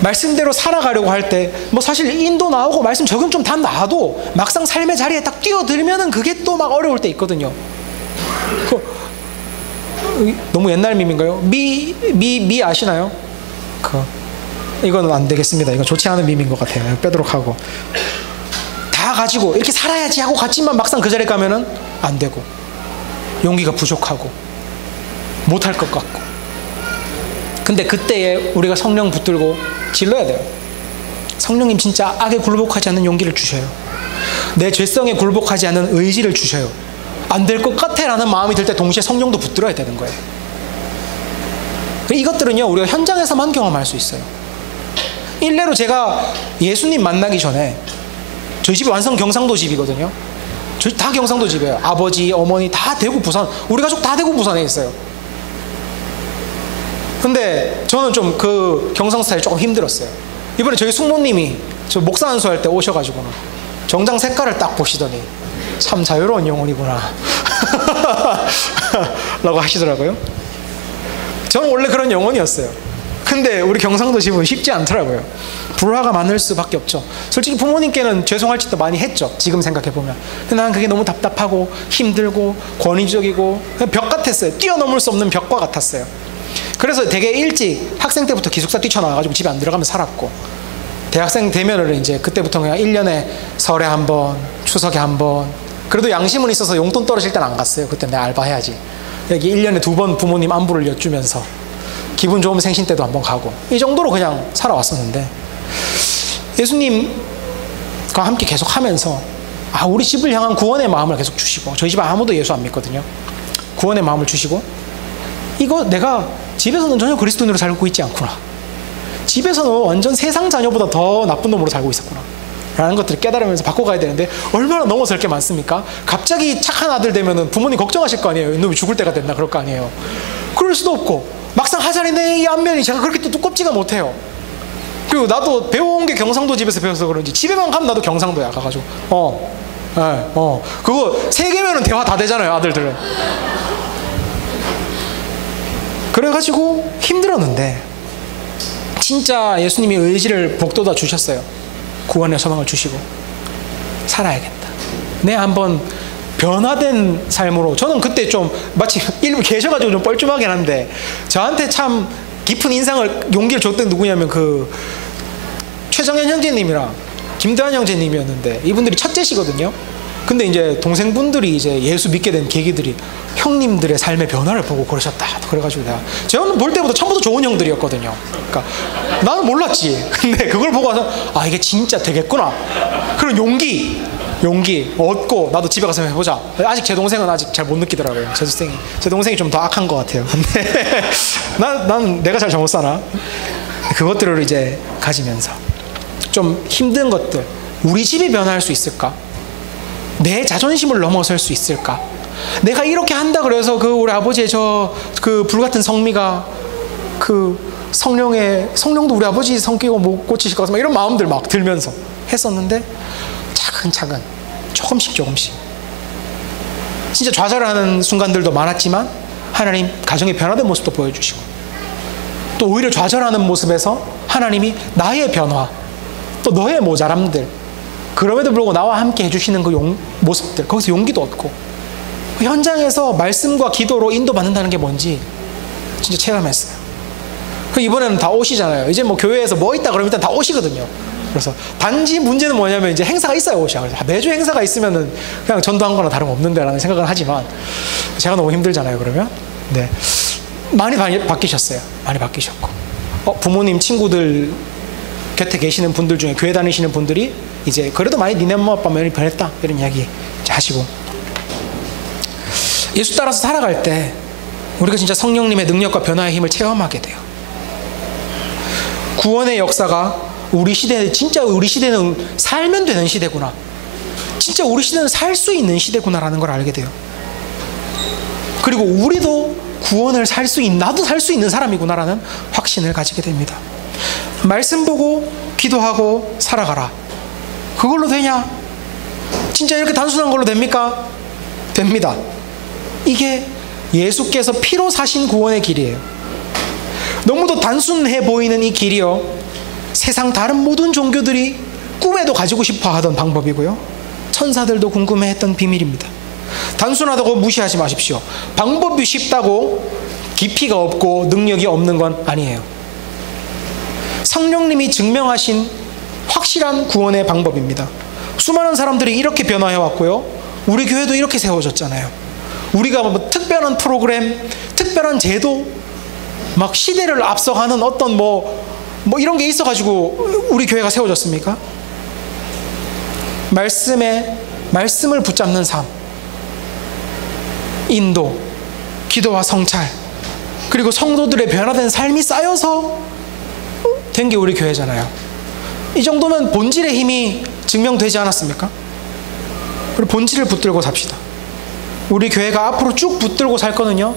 말씀대로 살아가려고 할 때 뭐 사실 인도 나오고 말씀 적용 좀 다 나와도 막상 삶의 자리에 딱 뛰어들면은 그게 또 막 어려울 때 있거든요. 너무 옛날 밈인가요? 미 아시나요? 이거는 안 되겠습니다. 이건 좋지 않은 밈인 것 같아요. 빼도록 하고. 다 가지고 이렇게 살아야지 하고 갔지만 막상 그 자리에 가면은 안 되고, 용기가 부족하고, 못할 것 같고. 근데 그때에 우리가 성령 붙들고 질러야 돼요. 성령님 진짜 악에 굴복하지 않는 용기를 주셔요. 내 죄성에 굴복하지 않는 의지를 주셔요. 안 될 것 같아 라는 마음이 들 때 동시에 성령도 붙들어야 되는 거예요. 이것들은요, 우리가 현장에서만 경험할 수 있어요. 일례로 제가 예수님 만나기 전에, 저희 집이 완성 경상도 집이거든요. 저희 다 경상도 집이에요. 아버지, 어머니 다 대구, 부산, 우리 가족 다 대구, 부산에 있어요. 근데 저는 좀 그 경상 스타일이 조금 힘들었어요. 이번에 저희 숙모님이 저 목사 안수할 때 오셔가지고는 정장 색깔을 딱 보시더니 참 자유로운 영혼이구나 라고 하시더라고요. 저는 원래 그런 영혼이었어요. 근데 우리 경상도 집은 쉽지 않더라고요. 불화가 많을 수밖에 없죠. 솔직히 부모님께는 죄송할 짓도 많이 했죠, 지금 생각해보면. 근데 나는 그게 너무 답답하고 힘들고 권위적이고 그냥 벽 같았어요. 뛰어넘을 수 없는 벽과 같았어요. 그래서 되게 일찍 학생 때부터 기숙사 뛰쳐나와가지고 집에 안 들어가면 살았고, 대학생 되면은 이제 그때부터 그냥 1년에 설에 한 번, 추석에 한 번, 그래도 양심은 있어서 용돈 떨어질 땐 안 갔어요. 그때 내가 알바해야지. 여기 1년에 2번 부모님 안부를 여쭈면서 기분 좋으면 생신 때도 한 번 가고, 이 정도로 그냥 살아왔었는데, 예수님과 함께 계속 하면서 우리 집을 향한 구원의 마음을 계속 주시고, 저희 집에 아무도 예수 안 믿거든요. 구원의 마음을 주시고, 이거 내가 집에서는 전혀 그리스도인으로 살고 있지 않구나, 집에서는 완전 세상 자녀보다 더 나쁜 놈으로 살고 있었구나 라는 것들을 깨달으면서 바꿔가야 되는데, 얼마나 넘어설 게 많습니까? 갑자기 착한 아들 되면은 부모님 걱정하실 거 아니에요. 이놈이 죽을 때가 됐나 그럴 거 아니에요. 그럴 수도 없고, 막상 하자니 내 이 안면이 제가 그렇게 또 두껍지가 못해요. 그리고 나도 배워온 게 경상도 집에서 배워서 그런지 집에만 가면 나도 경상도야. 가가지고 그거 3개면은 대화 다 되잖아요, 아들들은. 그래가지고 힘들었는데, 진짜 예수님이 의지를 복돋아 주셨어요. 구원의 소망을 주시고 살아야겠다. 내 한번 변화된 삶으로. 저는 그때 좀 마치 일부 계셔가지고 좀 뻘쭘하긴 한데, 저한테 참 깊은 인상을, 용기를 줬던 누구냐면 그 최정현 형제님이랑 김도환 형제님이었는데, 이분들이 첫째시거든요. 근데 이제 동생분들이 이제 예수 믿게 된 계기들이 형님들의 삶의 변화를 보고 그러셨다. 그래가지고 제가 볼 때부터 처음부터 좋은 형들이었거든요. 그러니까 나는 몰랐지. 근데 그걸 보고 와서 아, 이게 진짜 되겠구나. 그런 용기 얻고 나도 집에 가서 해보자. 아직 제 동생은 아직 잘 못 느끼더라고요. 제 동생이 좀 더 악한 것 같아요. 근데 난 내가 잘 잘못 사나? 그것들을 이제 가지면서 좀 힘든 것들, 우리 집이 변화할 수 있을까? 내 자존심을 넘어설 수 있을까? 내가 이렇게 한다 그래서 그 우리 아버지의 그 불같은 성미가 그 성령도 우리 아버지 성격을 못 고치실 것 같아. 이런 마음들 막 들면서 했었는데 차근차근 조금씩 진짜 좌절하는 순간들도 많았지만 하나님 가정의 변화된 모습도 보여주시고 또 오히려 좌절하는 모습에서 하나님이 나의 변화 또 너의 모자람들 그럼에도 불구하고 나와 함께 해주시는 그 모습들 거기서 용기도 얻고 그 현장에서 말씀과 기도로 인도받는다는 게 뭔지 진짜 체험했어요. 이번에는 다 오시잖아요. 이제 뭐 교회에서 뭐 있다 그러면 일단 다 오시거든요. 그래서 단지 문제는 뭐냐면 이제 행사가 있어야 오셔. 매주 행사가 있으면은 그냥 전도한 거나 다름없는데라는 생각은 하지만 제가 너무 힘들잖아요. 그러면 네 많이 바뀌셨어요. 많이 바뀌셨고 부모님 친구들 곁에 계시는 분들 중에 교회 다니시는 분들이 이제 그래도 많이 니네 엄마 아빠 많이 변했다 이런 이야기 하시고 예수 따라서 살아갈 때 우리가 진짜 성령님의 능력과 변화의 힘을 체험하게 돼요. 구원의 역사가 우리 시대는 살면 되는 시대구나. 진짜 우리 시대는 살 수 있는 시대구나라는 걸 알게 돼요. 그리고 우리도 구원을 나도 살 수 있는 사람이구나라는 확신을 가지게 됩니다. 말씀 보고 기도하고 살아가라. 그걸로 되냐? 진짜 이렇게 단순한 걸로 됩니까? 됩니다. 이게 예수께서 피로 사신 구원의 길이에요. 너무도 단순해 보이는 이 길이요 세상 다른 모든 종교들이 꿈에도 가지고 싶어 하던 방법이고요 천사들도 궁금해했던 비밀입니다. 단순하다고 무시하지 마십시오. 방법이 쉽다고 깊이가 없고 능력이 없는 건 아니에요. 성령님이 증명하신 확실한 구원의 방법입니다. 수많은 사람들이 이렇게 변화해왔고요 우리 교회도 이렇게 세워졌잖아요. 우리가 뭐 특별한 프로그램, 특별한 제도, 막 시대를 앞서가는 어떤 뭐 이런 게 있어가지고 우리 교회가 세워졌습니까? 말씀을 붙잡는 삶, 인도, 기도와 성찰, 그리고 성도들의 변화된 삶이 쌓여서 된 게 우리 교회잖아요. 이 정도면 본질의 힘이 증명되지 않았습니까? 그리고 본질을 붙들고 삽시다. 우리 교회가 앞으로 쭉 붙들고 살 거는요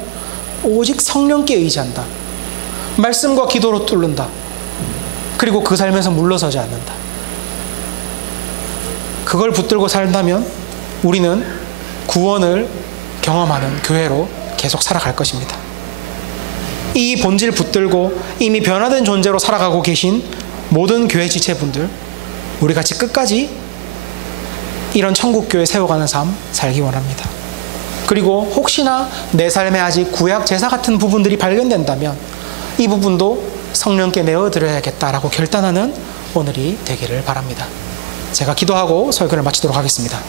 오직 성령께 의지한다. 말씀과 기도로 뚫는다. 그리고 그 삶에서 물러서지 않는다. 그걸 붙들고 살다면 우리는 구원을 경험하는 교회로 계속 살아갈 것입니다. 이 본질 붙들고 이미 변화된 존재로 살아가고 계신 모든 교회 지체분들, 우리 같이 끝까지 이런 천국교회 세워가는 삶 살기 원합니다. 그리고 혹시나 내 삶에 아직 구약 제사 같은 부분들이 발견된다면 이 부분도 성령께 내어드려야겠다라고 결단하는 오늘이 되기를 바랍니다. 제가 기도하고 설교를 마치도록 하겠습니다.